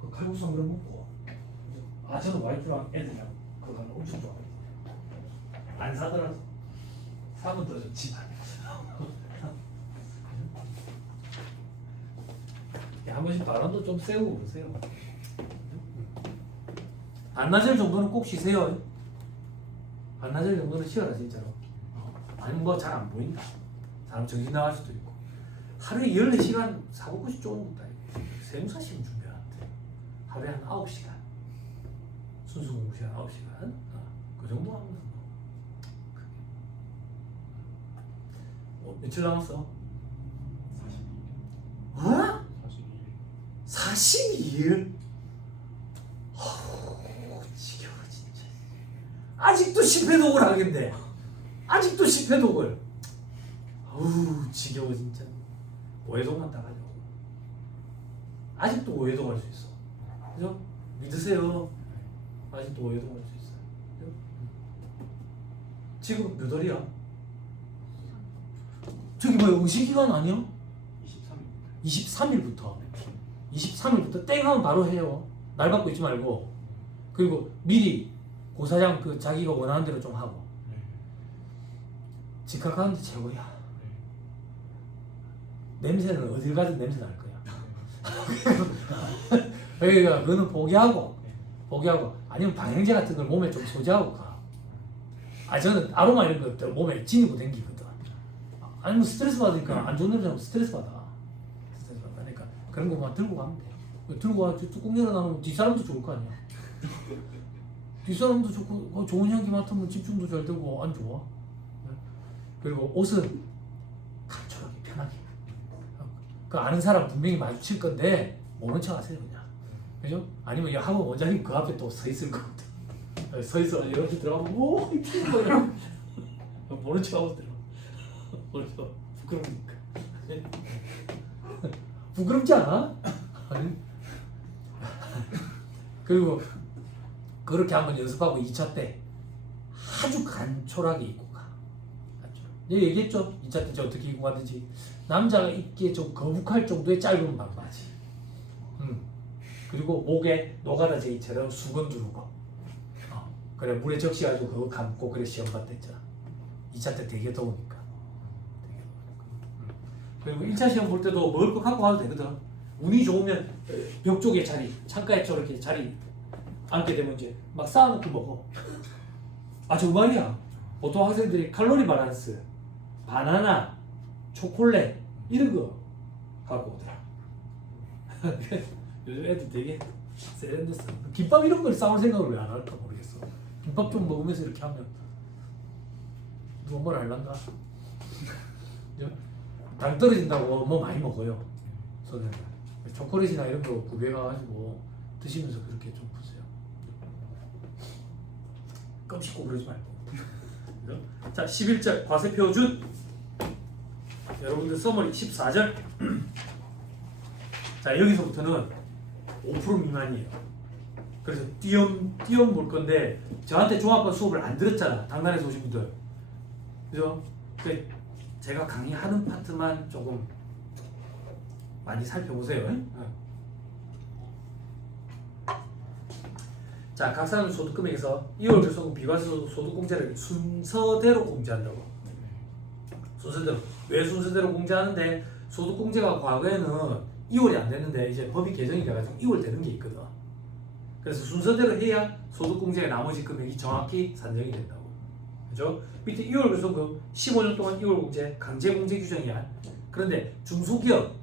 그 칼국수 한 그릇 먹고. 아 저는 와이프랑 애들이랑 그거 가는 거 엄청 좋아해요. 안 사더라도 사면 더 좋지만. 한 번씩 바람도 좀 쐬고 그러세요. 반나절 정도는 꼭 쉬세요. 반나절 정도는 쉬어라 진짜로. 아니면 뭐 잘 안 보인다. 사람 정신 나갈 수도 있고. 하루에 14시간 사고고시 쪼는 것도 아니고 세무사 시험 준비하는데 하루에 한 9시간 순수 공부 시간 9시간. 그 정도 하면 며칠 남았어? 42일. 42일? 지겨워 진짜. 아직도 10회 독을 하겠네. 아직도 10회 독을. 어우 지겨워 진짜. 5회독만 다 가지고 아직도 5회독 할 수 있어. 그죠? 믿으세요. 아직도 5회독 할 수 있어요. 그죠? 지금 몇 월이야? 저기 뭐야 응시기간 아니야? 23일부터 23일부터 땡 하면 바로 해요. 날 받고 있지 말고. 그리고 미리 고사장 그 자기가 원하는 대로 좀 하고. 직학하는데 최고야. 냄새는 어딜 가든 냄새 날 거야. 그러니까 그거는 포기하고 아니면 방향제 같은 걸 몸에 좀 소지하고 가. 저는 아로마 이런 것들 몸에 지니고 댕기거든. 아니면 스트레스 받으니까 안 좋은 냄새 나면 스트레스 받아. 그러니까 그런 거만 들고 가면 돼. 들고 와 뚜껑 열어놔놓으면 뒷사람도 좋을 거 아니야. 뒷사람도 좋고 좋은 향기 맡으면 집중도 잘 되고 안 좋아. 그리고 옷은 간편하게 편하게. 그 아는 사람 분명히 마주칠 건데 모른 척 하세요 그냥. 그죠? 아니면 이 학원 원장님 그 앞에 또 서 있을 것 같아. 서 있어 이렇게 들어가면 오 이렇게 모른 척 하고 들어. 그래서 부끄러우니까. 부끄럽지 않아? 아니. 그리고 그렇게 한번 연습하고 2차 때 아주 간촐하게 입고 가. 내가 얘기했죠? 2차 때 어떻게 입고 가든지. 남자가 입기에 좀 거북할 정도의 짧은 반바지. 그리고 목에 노가다 제이처럼 수건 두르고. 그래 물에 적셔가지고 그거 감고 그래 시험 봤댔잖아. 2차 때 되게 더우니까. 그리고 1차 시험 볼 때도 먹을 거 갖고 가도 되거든. 운이 좋으면 벽 쪽에 자리, 창가에 저렇게 자리 앉게 되면 이제 막 쌓아놓고 먹어. 저 말이야. 보통 학생들이 칼로리 밸런스, 바나나, 초콜릿 이런 거 갖고 오더라. 요즘 애들 되게 세련됐어. 김밥 이런 걸 싸울 생각을 왜 안 할까 모르겠어. 김밥 좀 먹으면서 이렇게 하면 누가 뭘 할란가? 당 떨어진다고 뭐 많이 먹어요. 선생님. 초콜릿이나 이런 거 구비해가지고 드시면서 그렇게 좀 푸세요. 껌 씹고 그러지 말고. 자, 11절 과세표준. 여러분들 써머리 14절. 자, 여기서부터는 5% 미만이에요. 그래서 띄엄 볼 건데 저한테 종합반 수업을 안 들었잖아. 당단에서 오신 분들. 그죠? 제가 강의하는 파트만 조금 많이 살펴보세요. 자, 각 사람 소득금액에서 2월 결손금 비과세 소득공제를 순서대로 공제한다고. 순서대로. 왜 순서대로 공제하는데 소득공제가 과거에는 2월이 안 됐는데 이제 법이 개정이 돼가지고 2월 되는 게 있거든. 그래서 순서대로 해야 소득공제의 나머지 금액이 정확히 산정이 된다고. 그죠? 밑에 2월 결손금 15년 동안 2월 공제 강제공제 규정이야. 그런데 중소기업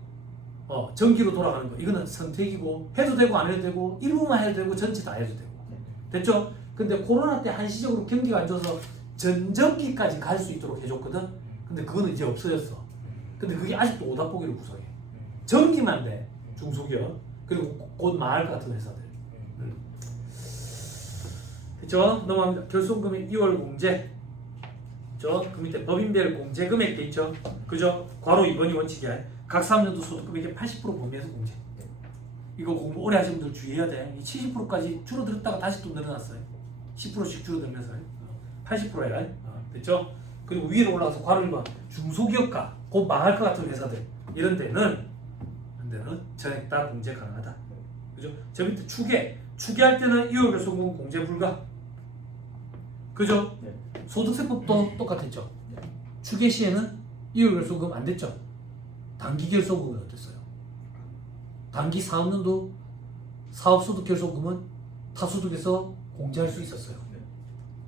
전기로 돌아가는 거 이거는 선택이고 해도 되고 안 해도 되고 일부만 해도 되고 전체 다 해도 되고. 됐죠? 근데 코로나 때 한시적으로 경기가 안 좋아서 전전기까지 갈 수 있도록 해줬거든. 근데 그거는 이제 없어졌어. 근데 그게 아직도 오답보기를 구성해. 전기만 돼. 중소기업 그리고 곧 망할 것 같은 회사들. 됐죠? 넘어갑니다. 결손금액 2월 공제. 그 밑에 법인별 공제 금액 돼 있죠? 그죠? 괄호 2번이 원칙이야. 각 3년도 소득금액의 80% 범위에서 공제. 이거 공부 오래 하신 분들 주의해야 돼. 70%까지 줄어들었다가 다시 또 늘어났어요. 10%씩 줄어들면서 80%야. 됐죠? 그리고 위로 올라가서 괄호 1번 중소기업가 곧 망할 것 같은 회사들 이런 데는 전액 다 공제 가능하다. 그죠? 저 밑에 추계할 때는 2월 결손금 공제 불가. 그죠? 네. 소득세법도 똑같았죠. 네. 추계 시에는 2월 결손금 안 됐죠. 단기 결손금은 어땠어요? 단기 사업년도 사업소득 결손금은 타소득에서 공제할 수 있었어요. 네.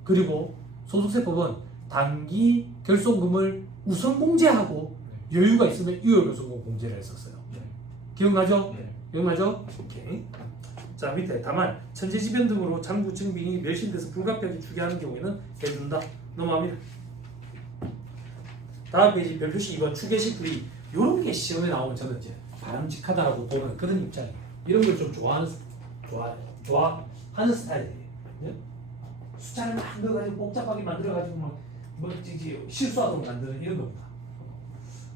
그리고 소득세법은 단기 결손금을 우선 공제하고 네. 여유가 있으면 2월 결손금 공제를 했었어요. 네. 기억나죠? 네. 이거 맞아? 오케이. 자 밑에 다만 천재지변 등으로 장부 증빙이 멸실돼서 불가피하게 추계하는 경우에는 해준다. 넘어갑니다. 다음 페이지 별표시 2번 추계식 불이 이런 게 시험에 나오면 저는 이제 바람직하다라고 보는 그런 입장이에요. 이런 걸 좀 좋아하는 스타일이에요. 네? 숫자를 막 넣어가지고 복잡하게 만들어가지고 뭐 실수하도록 만드는 이런 겁니다.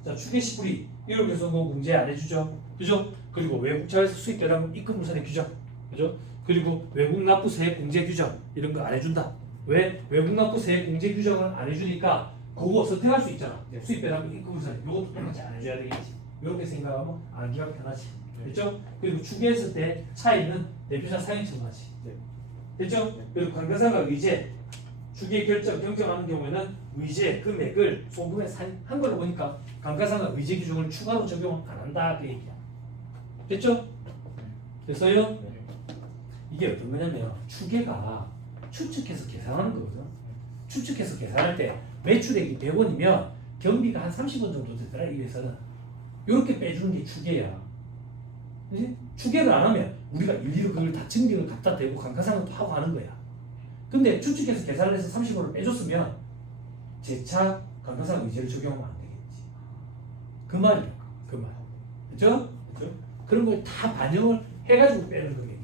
자 추계식 불이 이런 경우 뭐 문제 안 해주죠, 그죠? 그리고 외국차에서 수입되는 입금물산의 규정, 그죠? 그리고 외국 납부 세액 공제 규정 이런 거 안 해준다. 왜 외국 납부 세액 공제 규정을 안 해주니까 그거 선택할 수 있잖아. 수입배당 입금물산 이것도 똑같이 안 해줘야 되겠지. 이렇게 생각하면 알기가 편하지. 됐죠? 그리고 추계했을 때 차이는 대표자 사행처분하지. 됐죠? 그리고 관계사가 의제 추계 결정 경정하는 경우에는 의제 금액을 소금에 한 걸로 보니까 관계사가 의제 규정을 추가로 적용 안 한다 그 얘기야. 됐죠? 됐어요? 이게 어떤 거냐면 추계가 추측해서 계산하는 거거든. 추측해서 계산할 때 매출액이 100원이면 경비가 한 30원 정도 되더라. 이 회사는 이렇게 빼주는 게 추계야. 그치? 추계를 안 하면 우리가 일일이 그걸 다 증빙을 갖다 대고 감가상은 또 하고 하는 거야. 근데 추측해서 계산을 해서 30원을 빼줬으면 재차 감가상 의제를 적용하면 안 되겠지. 그 말이야. 그 말. 그죠? 그죠? 그런 걸 다 반영을 해가지고 빼는 거겠지.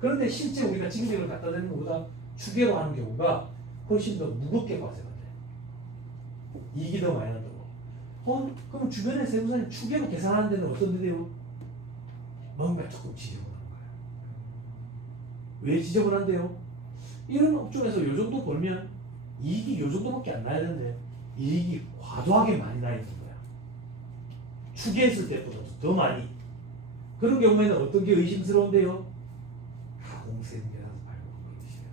그런데 실제 우리가 증빙을 갖다 대는 것보다 추계로 하는 경우가 훨씬 더 무겁게 과세가 돼. 이익이 더 많이 난다고. 그럼 주변의 세무사님 추계로 계산하는 데는 어떤 데요? 뭔가 조금 지저분한 거야. 왜 지저분한데요? 이런 업종에서 요 정도 벌면 이익이 요 정도밖에 안 나야 되는데 이익이 과도하게 많이 나 있는 거야. 추계했을 때보다 더 많이. 그런 경우에는 어떤 게 의심스러운데요? 가공세무에서 발급한 것이에요.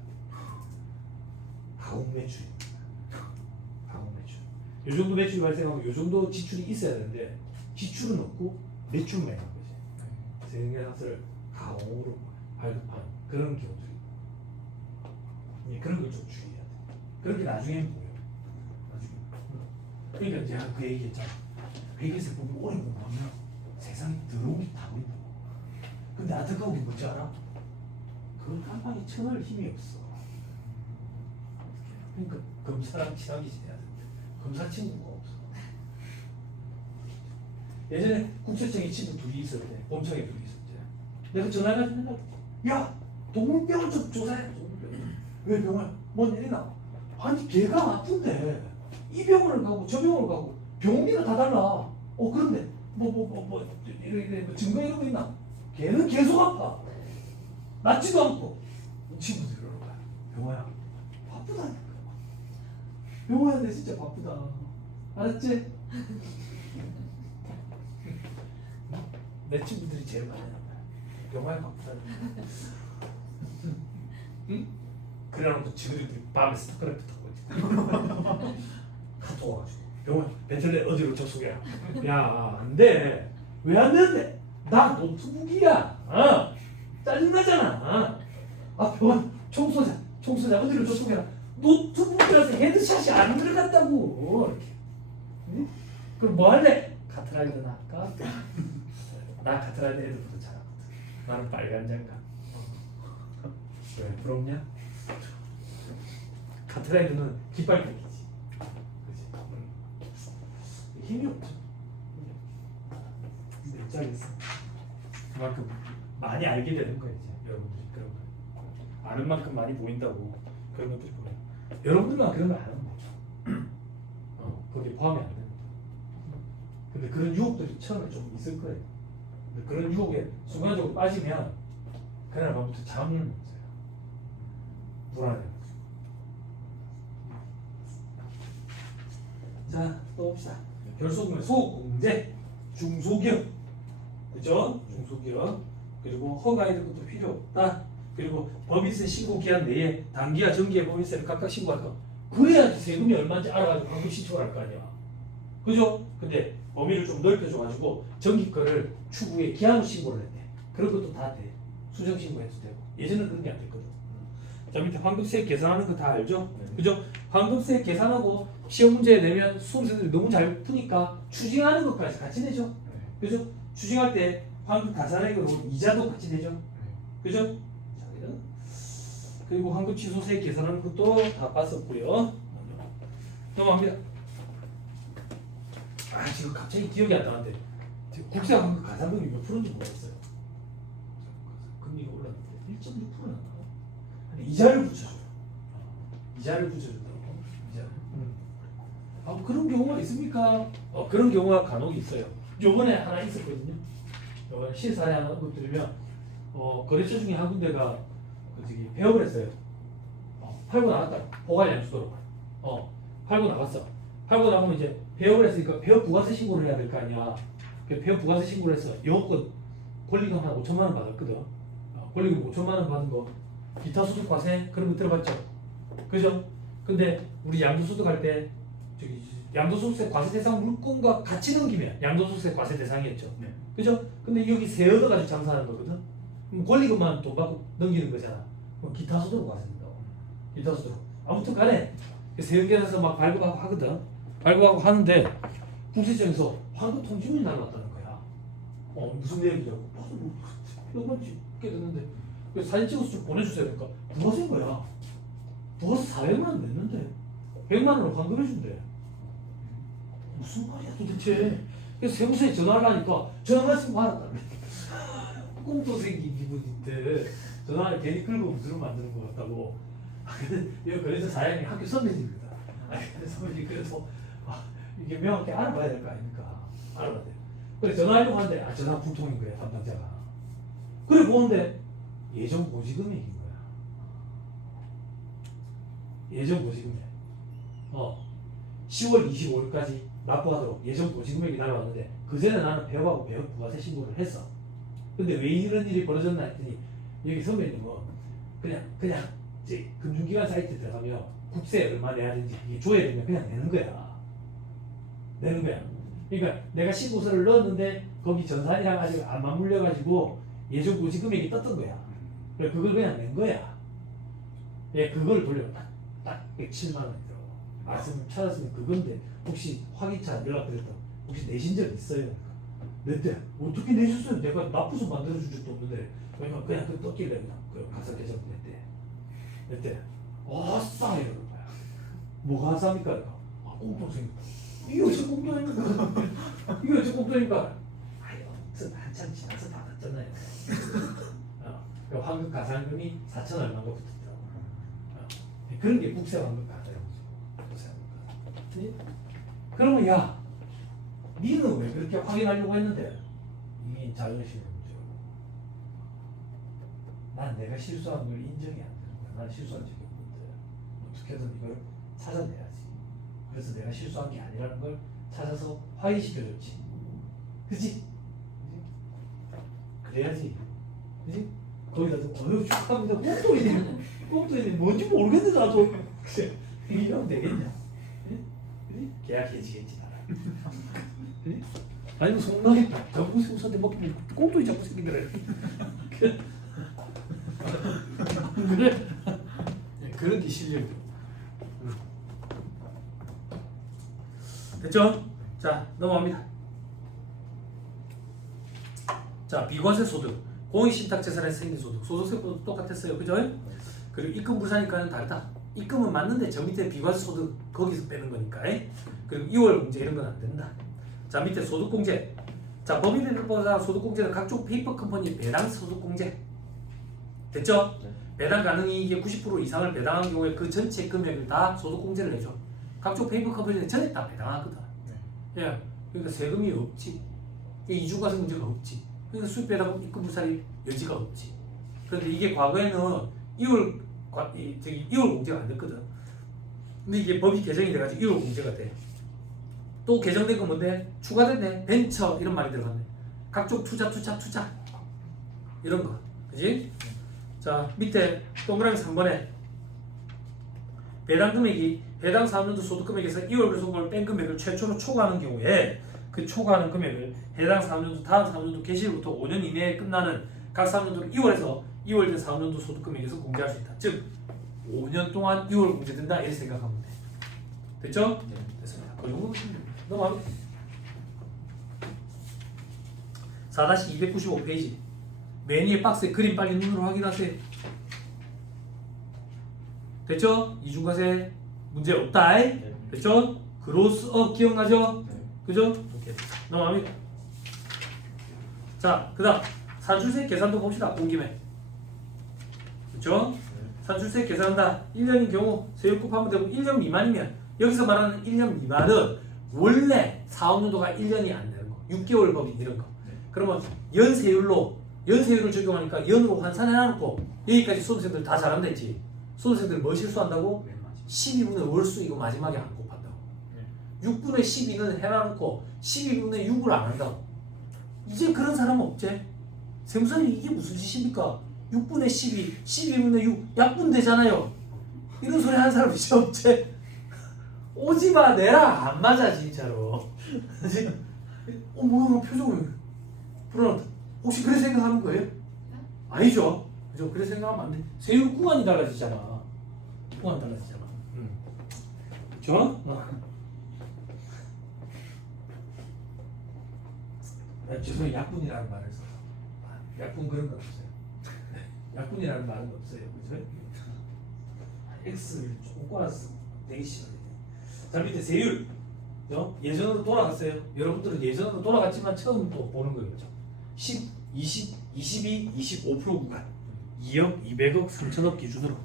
가공매출입니다. 가공매출. 요 정도 매출이 발생하면 요 정도 지출이 있어야 되는데 지출은 없고 매출만 있는 거지. 세무계산서를 가공으로 발급한 그런 경우들이. 그런 걸 좀 주의해야 돼. 그런 게 나중에는 보여. 나중에. 그러니까 내가 그 얘기했잖아. 회계세 보면 오래 공부하면 세상에 더러운 게 다 보인다고. 근데 안타까운 게 뭔지 알아? 그건 깜빡이 쳐낼 힘이 없어. 그러니까 검사랑 친하게 지내야 돼. 검사 친구가 없어. 예전에 국세청에 친구 둘이 있을 때, 범청에 둘이 있을 때, 내가 전화해가지고 맨날 야, 동물병을 좀 조사해. 왜 병원? 뭔 일이나? 아니 걔가 아픈데 이 병원을 가고 저 병원을 가고 병비가 다 달라. 그런데 뭐 증거 이런 거 있나? 걔는 계속 아파. 낫지도 않고. 친구들 이러는 거야. 병호야 바쁘다니까. 병호야 내 진짜 바쁘다. 알았지? 내 친구들이 제일 많이 하는 거야. 병호야 바쁘다니까. 응? 그래놓고 지들이 밤에 스타크래프트 타고 있지. 카톡 와가지고 병원 벤틀리 어디로 접속해라. 야 안돼. 왜 안 되는데? 나 노트북이야. 짜증나잖아. 병원 청소자 어디로 접속해라. 노트북이라서 헤드샷이 안 들어갔다고. 이렇게. 응? 그럼 뭐 할래? 카트라이더나 할까? 나 카트라이더 애들보다 잘하거든. 나는 빨간 장갑. 왜 부럽냐? 카트라이더는 깃발 뺏기지. 그치? 힘이 없죠. 근데 입장에서 그만큼 많이 알게 되는 거예요. 이제 여러분들이 그런 거 아는 만큼 많이 보인다고 그런 것들이 보여요. 여러분들만 그런 거 안 하는 거죠. 거기에 포함이 안 되는 거죠. 근데 그런 유혹들이 처음에 좀 있을 거예요. 근데 그런 유혹에 순간적으로 빠지면 그날 밤부터 잠을 못 자요. 불안해요. 자, 또 봅시다. 결소금의 소공제, 중소기업, 그죠? 중소기업. 그리고 허가 이런 것도 필요 없다. 그리고 법인세 신고 기한 내에 단기와 정기의 법인세를 각각 신고할 거. 그래야지 세금이 얼마인지 알아가지고 환급 신청을 할 거 아니야. 그죠? 근데 범위를 좀 넓혀줘가지고 정기 거를 추후에 기한으로 신고를 했대. 그런 것도 다 돼. 수정 신고해도 되고. 예전에는 그런 게 안 됐거든. 자, 밑에 환급세 계산하는 거 다 알죠? 그죠? 환급세 계산하고 시험 문제 내면 수험생들이 너무 잘 푸니까 추징하는 것까지 같이 내죠. 그죠? 추징할 때 환급 가산액으로 이자도 같이 되죠. 그죠? 자, 그리고 환급 취소세 계산하는 것도 다 봤었고요. 넘어갑니다. 아 지금 갑자기 기억이 안 나는데 국세 환급 가산금이 몇 프로인지 모르겠어요. 금리가 올랐는데 1.6%나 이자를 붙여줘요. 이자를 붙여준다고. 이자를. 아 그런 경우가 있습니까? 그런 경우가 간혹 있어요. 요번에 하나 있었거든요. 요번에 실사례 하나 언급드리면 거래처 중에 한 군데가 저기 폐업을 했어요. 팔고 나갔다. 포괄 양수도로. 팔고 나갔어. 팔고 나가면 이제 폐업을 했으니까 폐업 부가세 신고를 해야 될 거 아니야. 그 폐업 부가세 신고를 해서 영업권 권리금 한 5천만 원 받았거든. 권리금 5천만 원 받은 거 기타 소득 과세 그런 거 들어봤죠? 그죠? 근데 우리 양도소득 할 때 저기 양도소득세 과세 대상 물건과 같이 넘기면 양도소득세 과세 대상이었죠. 네. 그죠? 근데 여기 세 얻어가지고 장사하는 거거든. 그럼 권리금만 돈 받고 넘기는 거잖아. 그럼 기타 소득 과세입니다. 기타 소득. 아무튼 간에 세금계산서 막 발급하고 하거든. 발급하고 하는데 국세청에서 환급 통지문이 날라왔다는 거야. 무슨 내용이냐고. 이거 찍게 됐는데 그래서 사진 찍어서 좀 보내주세요. 그러니까 부가세인 거야. 부가세 400만 원 냈는데 100만 원을 환급해준대. 무슨 말이야 도대체. 그래서 세무서에 전화를 하니까 전화 말씀 받았다. 꿈도 생긴 기분인데 전화를 괜히 긁고 들으면 만드는 것 같다고. 근데 그래서 사장님이 학교 선배님입니다. 근데 선배님 그래서 이게 명확히 알아봐야 될 거 아닙니까? 알아봐야 돼. 그래 전화하려고 하는데 전화 불통인 거야 담당자가. 그래 보는데 예정 보지금액인 거야. 예정 보지금액. 10월 25일까지 납부하도록 예정 보지금액이 날아왔는데 그 전에 나는 폐업하고 폐업 부가세 신고를 했어. 근데 왜 이런 일이 벌어졌나 했더니 여기 선배님은 그냥 이제 금융기관 사이트에 들어가면 국세 얼마 내야 되는지 이게 줘야 되면 그냥 내는 거야. 내는 거야. 그러니까 내가 신고서를 넣었는데 거기 전산이랑 아직 안 맞물려가지고 예정 고지 금액이 떴던 거야. 그래 그걸 그냥 낸 거야. 예, 그걸 돌려 딱 107만 원이더라고. 말씀을 찾았으면 그건데 혹시 확인차 연락드렸다. 혹시 내신 적 있어요? 냈대. 어떻게 내셨어요? 내가 납부서 만들어준 적도 없는데 왜냐면 그냥 그 떴길래 그냥 그 가사 계좌로 냈대. 아싸 이러는 거야. 뭐가 아싸입니까? 꽁돈생. 이게 어째 꽁돈입니까? 이게 어째 꽁돈입니까? 한참 지나서 받았잖아요. 환급 가산금이 4천 얼마가 붙었더라고. 그런 게 국세 환급 가산이죠. 국세 환급 가산. 그러면 야, 니는 왜 그렇게 확인하려고 했는데? 이게 자존심의 문제고. 난 내가 실수한 걸 인정이 안 되는 거야. 난 실수한 적이 없는데 어떻게든 이걸 찾아내야지. 그래서 내가 실수한 게 아니라는 걸 찾아서 확인시켜줬지. 그치? 그래야지. 그치? 거기다 축하합니다. 꽁돈이 뭔지 모르겠는데 나도. 이러면 되겠냐? 계약해지겠지 나랑. 아니면 속나게 정부 세무서한테 먹기면 꽁돈이 자꾸 생기더라. 그래? 그런 게 실력이야. 됐죠? 자 넘어갑니다. 자 비과세 소득, 공익신탁재산에서 생긴 소득, 소득세도 똑같았어요, 그죠? 그리고 입금 불산일가는 다르다. 입금은 맞는데 저 밑에 비과세 소득 거기서 빼는 거니까. 그리고 2월 공제 이런 건 안 된다. 자 밑에 소득공제. 자 법인별보다 소득공제는 각종 페이퍼 컴퍼니 배당 소득공제. 됐죠? 네. 배당 가능이익의 90% 이상을 배당한 경우에 그 전체 금액을 다 소득공제를 해줘. 각종 페이퍼 컴퍼니는 전액 다 배당하거든. 네. 예, 그러니까 세금이 없지. 이중과세 문제가 없지. 그러니까 수입 배당 입금 불살이 여지가 없지. 그런데 이게 과거에는 2월 공제가 안 됐거든. 근데 이게 법이 개정이 돼가지고 2월 공제가 돼. 또 개정된 건 뭔데? 추가됐네. 벤처 이런 말이 들어갔네. 각종 투자 이런 거. 그지? 자 밑에 동그라미 3번에 배당 금액이 해당 사업연도 소득 금액에서 2월 배송금을 뺀 금액을 최초로 초과하는 경우에 그 초과하는 금액을 해당 사업연도 다음 사업연도 개시일부터 5년 이내에 끝나는 각 사업연도를 2월에서 2월 된 사업연도 소득 금액에서 공제할 수 있다. 즉 5년 동안 2월 공제된다 이렇게 생각하면 돼. 됐죠? 네. 됐습니다. 그 정도 넘어갑니다. 4-295페이지. 맨 위에 박스에 그림 빨리 눈으로 확인하세요. 됐죠? 이중과세 문제 없다. 됐죠? 그로스업 기억나죠? 그죠? 오케이. 넘어갑니다. 자, 그 다음 산출세 계산도 봅시다. 온 김에. 그죠? 산출세 계산한다. 1년인 경우 세율 곱하면 되고 1년 미만이면 여기서 말하는 1년 미만은 원래 사업연도가 1년이 안 되는 거. 6개월 법인 이런 거. 그러면 연세율을 적용하니까 연으로 환산해놓고 여기까지 수험생들 다 잘한다 했지. 수험생들 뭐 실수한다고? 12분의 월수 이거 마지막에 안 곱한다고. 6분의 12는 해놔놓고 12분의 6을 안 한다고. 이제 그런 사람은 없지. 세무사님 이게 무슨 짓입니까? 6분의 12, 12분의 6 약분되잖아요. 이런 소리 하는 사람 이제 없지. 오지마 내라 안 맞아 진짜로. 뭐야 표정을 불안하다. 혹시 그래 생각하는 거예요? 아니죠. 그죠? 그래 생각하면 안 돼. 세율 구간이 달라지잖아. 구간 달라지잖아. 그죠? 죄송해요. 약분이라는 말을 써서. 약분 그런 거 없어요. 약분이라는 말은 없어요. 그죠? X를 조금 꼬아서 되게 싫어요. 자, 밑에 세율. 그죠? 예전으로 돌아갔어요. 여러분들은 예전으로 돌아갔지만 처음 또 보는 거예요. 그죠? 10, 20, 22, 25% 구간. 2억, 200억, 3천억 기준으로.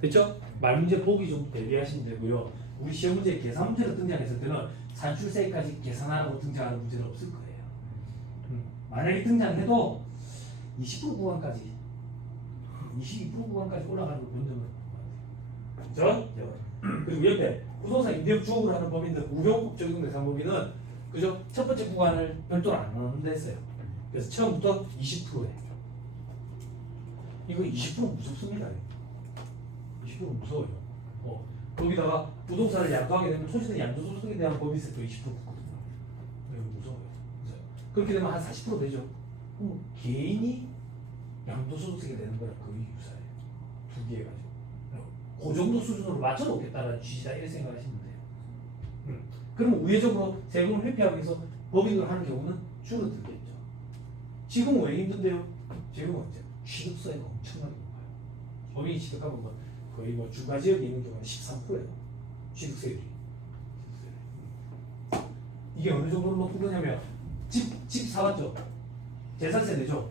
됐죠? 말문제 보기 좀 대비하시면 되고요. 우리 시험 문제 계산 문제로 등장했을 때는 산출세까지 계산하라고 등장하는 문제는 없을 거예요. 만약에 등장해도 20% 구간까지 22% 구간까지 올라가는 걸 본 적은 없는 것 같아요. 그죠? 그리고 옆에 부동산 임대업 주업을 하는 법인들 우병우법 적용 대상 법인은 그죠? 첫 번째 구간을 별도로 안 넣는다 했어요. 그래서 처음부터 20%에 이거 20% 무섭습니다. 20% 무서워요. 거기다가 부동산을 양도하게 되면 토지는 양도소득에 대한 법인세도 20% 붙거든요. 이거 무서워요. 그렇게 되면 한 40% 되죠. 그럼 개인이 양도소득세가 되는 거랑 거의 유사해요. 두 개 해가지고. 그 정도 수준으로 맞춰놓겠다는 취지다 이렇게 생각하시면 돼요. 그러면 우회적으로 세금을 회피하기 위해서 법인을 하는 경우는 줄어들겠죠. 지금은 왜 힘든데요? 지금은 이제 취득세가 엄청나게 높아요. 법인이 취득하면 거의 주가 지역에 있는 경우는 13%예요. 취득세율이. 이게 어느 정도로 높은 거냐면 집 사왔죠. 재산세 내죠.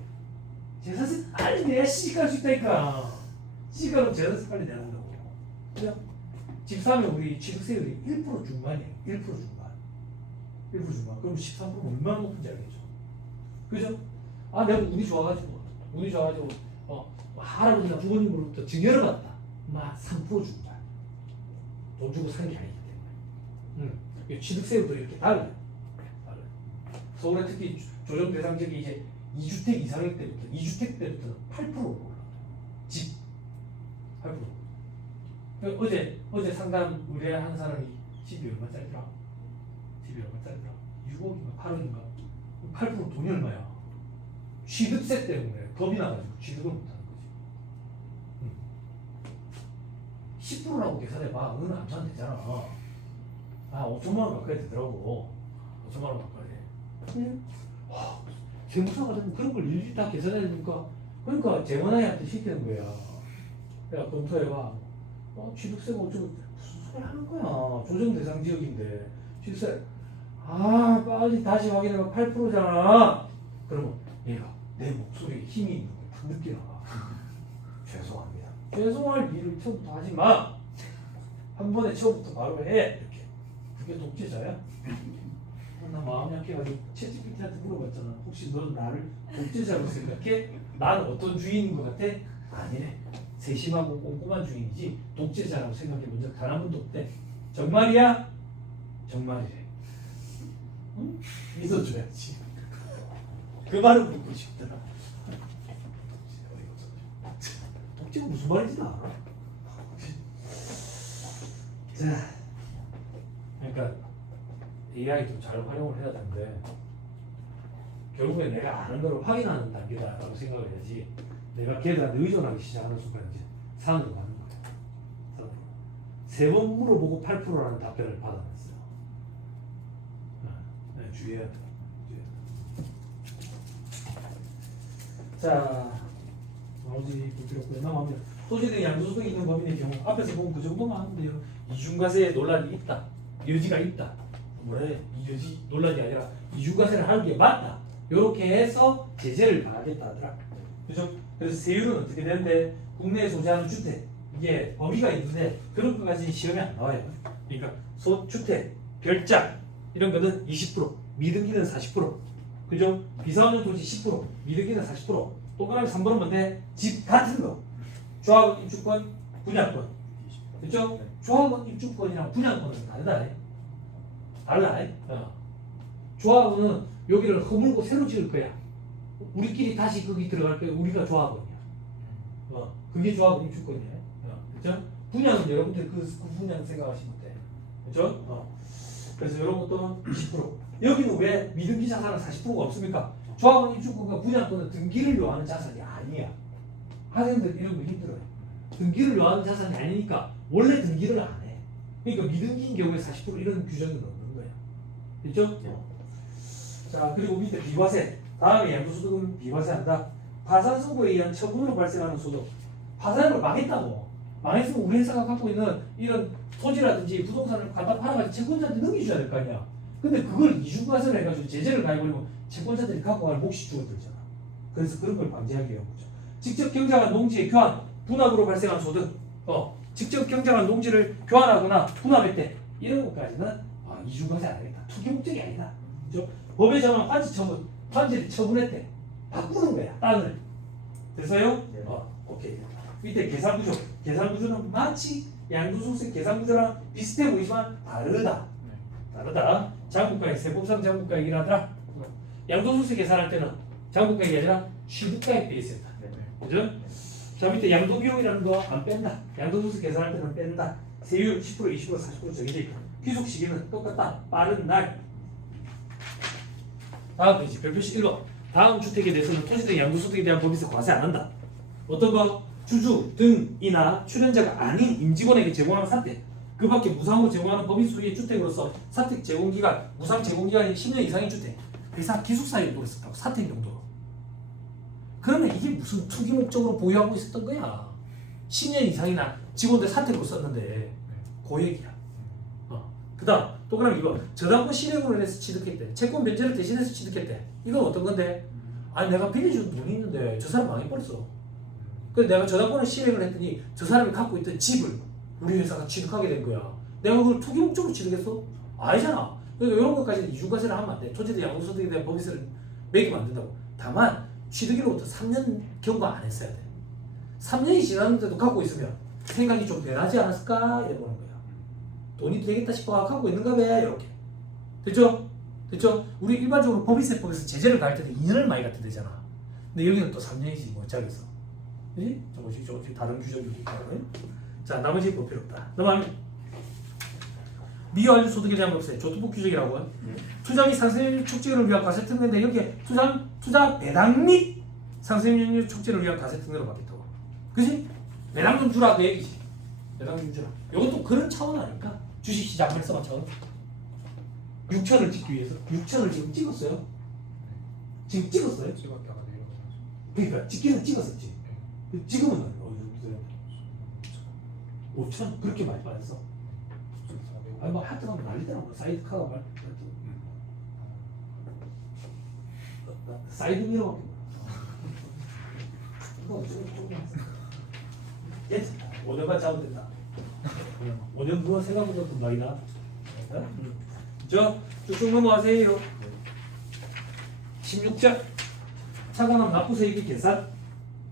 재산세 빨리 내야 시집갈 수 있다니까. 시집가면 재산세 빨리 내야 된다고. 그죠? 집 사면 우리 취득세율이 1% 중반이에요. 1% 중반. 1% 중반. 그럼 13%면 얼마나 높은지 알겠죠. 그죠? 내가 운이 좋아가지고 할아버지나 부모님으로부터 증여를 받다. 3% 중반. 돈 주고 사는 게 아니기 때문에. 취득세율도 이렇게 달라요. 서울에 특히 조정 대상 지역이 이제 2주택 이상일 때부터 2주택 때부터 8%로 올라가요. 집 8%. 어제 상담 의뢰한 사람이 집이 얼마짜리더라? 6억인가 8억인가? 8% 돈이 얼마야? 취득세 때문에 겁이 나가지고 취득을 못하는 거지. 10%라고 계산해봐. 그건 안 되잖아. 5천만 원 가까이 되더라고. 5천만 원 가까이. 세무사가 되면 그런 걸 일일이 다 계산해야 되니까 그러니까 재원아이한테 시키는 거야. 야 검토해봐. 취득세가 어쩌고 무슨 소리 하는 거야. 조정 대상 지역인데 취득세 빨리 다시 확인해봐. 8%잖아. 그러면 얘가 내 목소리에 힘이 있는 걸 딱 느끼나 봐. 죄송합니다. 죄송할 일을 처음부터 하지 마. 한 번에 처음부터 바로 해. 이렇게. 그게 독재자야? 나 마음 약해가지고 챗GPT한테 물어봤잖아. 혹시 넌 나를 독재자로 생각해? 나는 어떤 주인인 것 같아? 아니래. 세심하고 꼼꼼한 주인이지 독재자라고 생각해 본 적 단 한 번도 없대. 정말이야? 정말이래. 응? 믿어줘야지. 그 말은 듣고 싶더라. 독재가 무슨 말인지 알아? 자, 그러니까 AI도 잘 활용을 해야 되는데 결국에 내가 아는 걸 확인하는 단계다라고 생각을 해야지 내가 걔들한테 의존하기 시작하는 순간 이제 산으로 가는 거예요. 3번 물어보고 8%라는 답변을 받아냈어요. 주의해야 돼. 자, 나머지 볼 필요 없고요. 남아합니다. 토지 등 양도소득이 있는 법인의 경우 앞에서 보면 그 정도만 하면 돼요. 이중과세에 논란이 있다. 여지가 있다. 뭐래? 이 여지 논란이 아니라 이중과세를 하는 게 맞다. 이렇게 해서 제재를 가하겠다 하더라. 그죠? 그래서 세율은 어떻게 되는데 국내에 소재하는 주택 이게 범위가 있는데 그런 것까지는 시험에 안 나와요. 그러니까 소주택, 별장 이런 거는 20%, 미등기는 40%, 그죠? 비사원용 토지 10%, 미등기는 40%. 동그라미 3번은 뭔데? 집 같은 거. 조합원 입주권, 분양권. 그죠? 조합원 입주권이랑 분양권은 다르다. 달라. 조합원은 여기를 허물고 새로 지을 거야. 우리끼리 다시 거기 들어갈 거야. 우리가 조합원이야. 그게 조합원 입주권이야. 그죠? 분양은 여러분들 그 분양 생각하시면 돼. 그죠? 그래서 이런 것도 20%. 여기는 왜 미등기 자산은 40%가 없습니까? 조합원 입주권과 분양권은 등기를 요하는 자산이 아니야. 학생들 이런 거 힘들어요. 등기를 요하는 자산이 아니니까 원래 등기를 안 해. 그러니까 미등기인 경우에 40% 이런 규정은 없는 거야. 됐죠? 자, 그리고 밑에 비과세. 다음에 양도소득은 비과세한다. 파산 선고에 의한 처분으로 발생하는 소득. 파산을 망했다고. 망했으면 우리 회사가 갖고 있는 이런 토지라든지 부동산을 갖다 팔아가지고 채권자한테 넘겨줘야 될 거 아니야. 근데 그걸 이중과세를 해가지고 제재를 가해버리면 채권자들이 갖고 갈 몫이 줄어들잖아. 그래서 그런 걸 방지하기 위한 거죠. 직접 경작한 농지의 교환, 분합으로 발생한 소득. 직접 경작한 농지를 교환하거나 분합할 때 이런 것까지는 이중과세 안 하겠다. 투기 목적이 아니다. 그죠? 법에 정한 환지 처분, 환지를 처분했대. 바꾸는 거야, 땅을. 됐어요? 네. 오케이. 밑에 계산구조. 계산구조는 마치 양도소득세 계산구조랑 비슷해 보이지만 다르다. 다르다. 장부가액, 세법상 장부가액이라 하더라. 양도소득세 계산할 때는 장부가액이 아니라 취득가액 베이스였다. 그죠? 자, 밑에 양도비용이라는 거 안 뺀다. 양도소득세 계산할 때는 뺀다. 세율 10%, 20%, 40% 정해져 있고 귀속 시기는 똑같다. 빠른 날. 다음 페이지 별표시 1번. 다음 주택에 대해서는 토지 등 양도소득에 대한 법에서 과세 안 한다. 어떤 거? 주주 등이나 출연자가 아닌 임직원에게 제공하는 사택. 그 밖에 무상으로 제공하는 법인 소유의 주택으로서 사택 제공기간, 무상 제공기간이 10년 이상인 주택. 회사 기숙사 용도로 썼다고. 사택 용도로. 그러면 이게 무슨 투기 목적으로 보유하고 있었던 거야. 10년 이상이나 직원들 사택으로 썼는데 고액이야. 그 다음 또 그럼 이거 저당권 실행으로 해서 취득했대. 채권 변제를 대신해서 취득했대. 이건 어떤 건데? 아니 내가 빌려준 돈이 있는데 저 사람 망해버렸어. 그래서 내가 저당권을 실행을 했더니 저 사람이 갖고 있던 집을 우리 회사가 취득하게 된 거야. 내가 그걸 투기 목적으로 취득했어? 아니잖아. 그러니까 이런 것까지는 이중과세를 하면 안 돼. 토지대 양도소득에 대한 법인세를 매기면 안 된다고. 다만 취득일로부터 3년 경과 안 했어야 돼. 3년이 지났는데도 갖고 있으면 생각이 좀 변하지 않았을까? 이러는 거야. 돈이 되겠다 싶어 갖고 있는가 봐. 이렇게. 됐죠? 됐죠? 우리 일반적으로 법인세법에서 제재를 가할 때는 2년을 많이 갖다 대잖아. 근데 여기는 또 3년이지 뭐 어쩌겠어. 그지? 조금씩 다른 규정이 있고. 자, 나머지 볼 필요 없다. 넘어가면 미완료 소득에 대한 법세 조투부 규정이라고. 투자 및 상생률 촉진을 위한 과세 특례인데 여기에 투자 배당 및 상생률 촉진을 위한 과세 특례로 바뀌었다고. 그지? 배당 좀 주라 그 얘기지. 배당 좀 주라. 이것도 그런 차원 아닐까? 주식시장 활성화 차원. 6천을 찍기 위해서 6천을 지금 찍었어요. 지금 찍었어요. 찍었다가 내려가서 그러니까 찍기는 찍었었지. 지금은 5천 그렇게 많이 빠졌어. 아니 뭐 하여튼 난리더라. 사이드카가 말 사이드 미러밖에 몰라. 괜찮다. 5년만 잡으면 된다. 5년 후가 생각보다 더 많이 나. 쭉쭉 넘어가세요. 16절 차관함 납부세액의 계산.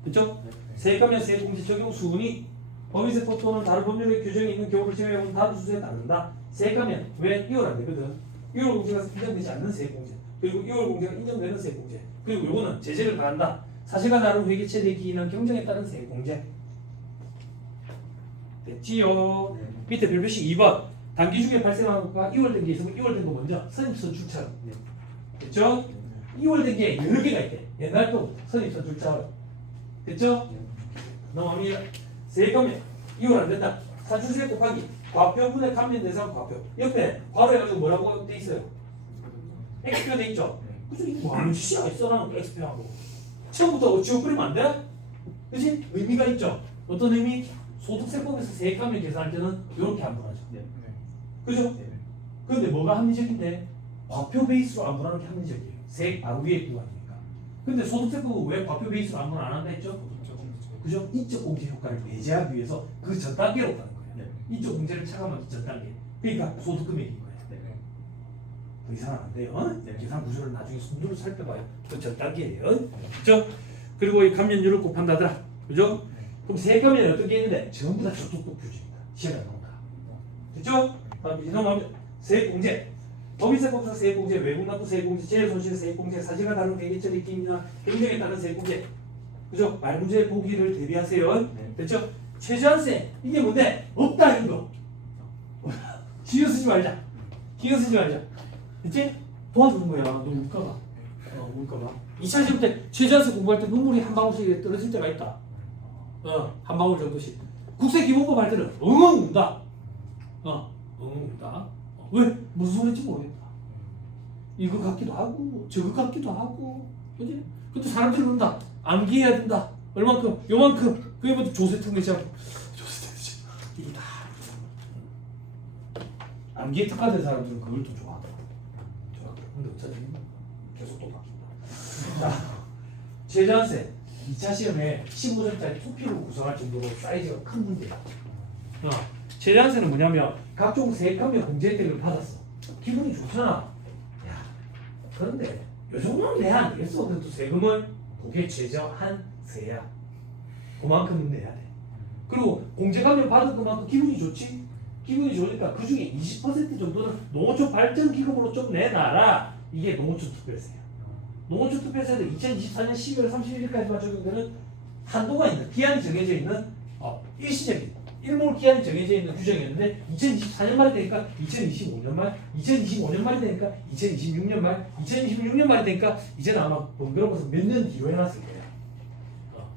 그렇죠? 세액하면 세액공제 적용 수분이 법인세법 또는 다른 법률의 규정이 있는 경우를 제외하고는 다주수에 따른다. 세액하면 왜 2월 안 되거든. 2월 공제가 인정되지 않는 세액공제. 그리고 2월 공제가 인정되는 세액공제. 그리고 요거는 제재를 가한다. 사실과 다른 회계체 내기는 경정에 따른 세액공제. 됐지요? 네. 밑에 별표식 2번. 단기 중에 발생한 것과 2월 된 게 있으면 2월 된 거 먼저 선입선 출처럼. 됐죠? 2월 된 게 여러 개가 있대. 옛날 또 선입선 출처럼. 됐죠? 넘어갑니다. 세액하면 2월 안 된다. 산출세액 곱하기 과표분의 감면 대상 과표. 옆에 괄호 해가지고 뭐라고 돼 있어요? X표 돼 있죠? 그래서 이게 뭐 하는 짓이야? 써라는 X표하고. 처음부터 지워버리면 안 돼? 그치? 의미가 있죠. 어떤 의미? 소득세법에서 세액감면 계산할 때는 이렇게 안분하죠. 네. 그죠? 네. 그런데 뭐가 합리적인데? 과표 베이스로 안분하는 게 합리적이에요. 세액 바로 위에 부과니까. 근데 소득세법은 왜 과표 베이스로 안분 안 한다 했죠? 그죠? 인적 공제 효과를 배제하기 위해서 그 전 단계로 가는 거예요. 네. 인적 공제를 차감하기 전 단계. 그러니까 소득 금액인 거예요. 네. 더 이상은 안 돼요. 네. 계산 구조를 나중에 손으로 살펴봐요. 그 전 단계예요. 그죠? 그리고 이 감면율을 곱한다더라. 그죠? 그럼 세액 감면이 어떻게 있는데? 전부 다 저속도 규칙입니다. 시험에 나온다. 됐죠? 다음 이동하면 세액 공제. 법인세법상 세액 공제, 외국 납부 세액 공제, 재해 손실 세액 공제, 사실과 다른 회계처 입김이나 행정에 따른 세액 공제. 그죠? 말 문제 보기를 대비하세요. 네. 됐죠? 최저한세 이게 뭔데? 없다 이거. 신경 쓰지 말자. 신경 쓰지 말자. 됐지? 도와주는 거야. 너 울까봐. 울까봐. 2차 시험 때 최저한세 공부할 때 눈물이 한 방울씩 떨어질 때가 있다. 한 방울 정도씩. 국세기본법 할 때는 엉엉 운다. 엉엉 운다. 왜? 무슨 소리인지 모르겠다. 이거 같기도 하고 저거 같기도 하고 그지? 근데 사람들이 운다. 암기해야 된다. 얼만큼? 요만큼. 그게 뭐 조세특례시험. 조세특례시험. 이거 다. 암기에 특화된 사람들은 그걸 또 좋아하더라. 근데 어차피 계속 또 바뀐다. 자, 최저한세 2차 시험에 15점짜리 투표를 구성할 정도로 사이즈가 큰 문제야. 최저한세는 뭐냐면 각종 세액감면 공제 혜택을 받았어. 기분이 좋잖아. 야, 그런데 요 정도는 내야 안 되겠어. 그래도 세금은 그게 최저한세야. 그만큼은 내야 돼. 그리고 공제감면 받은 그만큼 기분이 좋지? 기분이 좋으니까 그 중에 20% 정도는 농어촌 발전 기금으로 좀 내놔라. 이게 농어촌 특별세야. 농어촌 특별세는 2024년 12월 31일까지만 적용되는 한도가 있는, 기한이 정해져 있는 일시적인 일몰 기한이 정해져 있는 규정이었는데 2024년 말이 되니까 2025년 말, 2025년 말이 되니까 2026년 말, 2026년 말이 되니까 이제는 아마 번거로워서 몇 년 뒤로 해놨을 거야.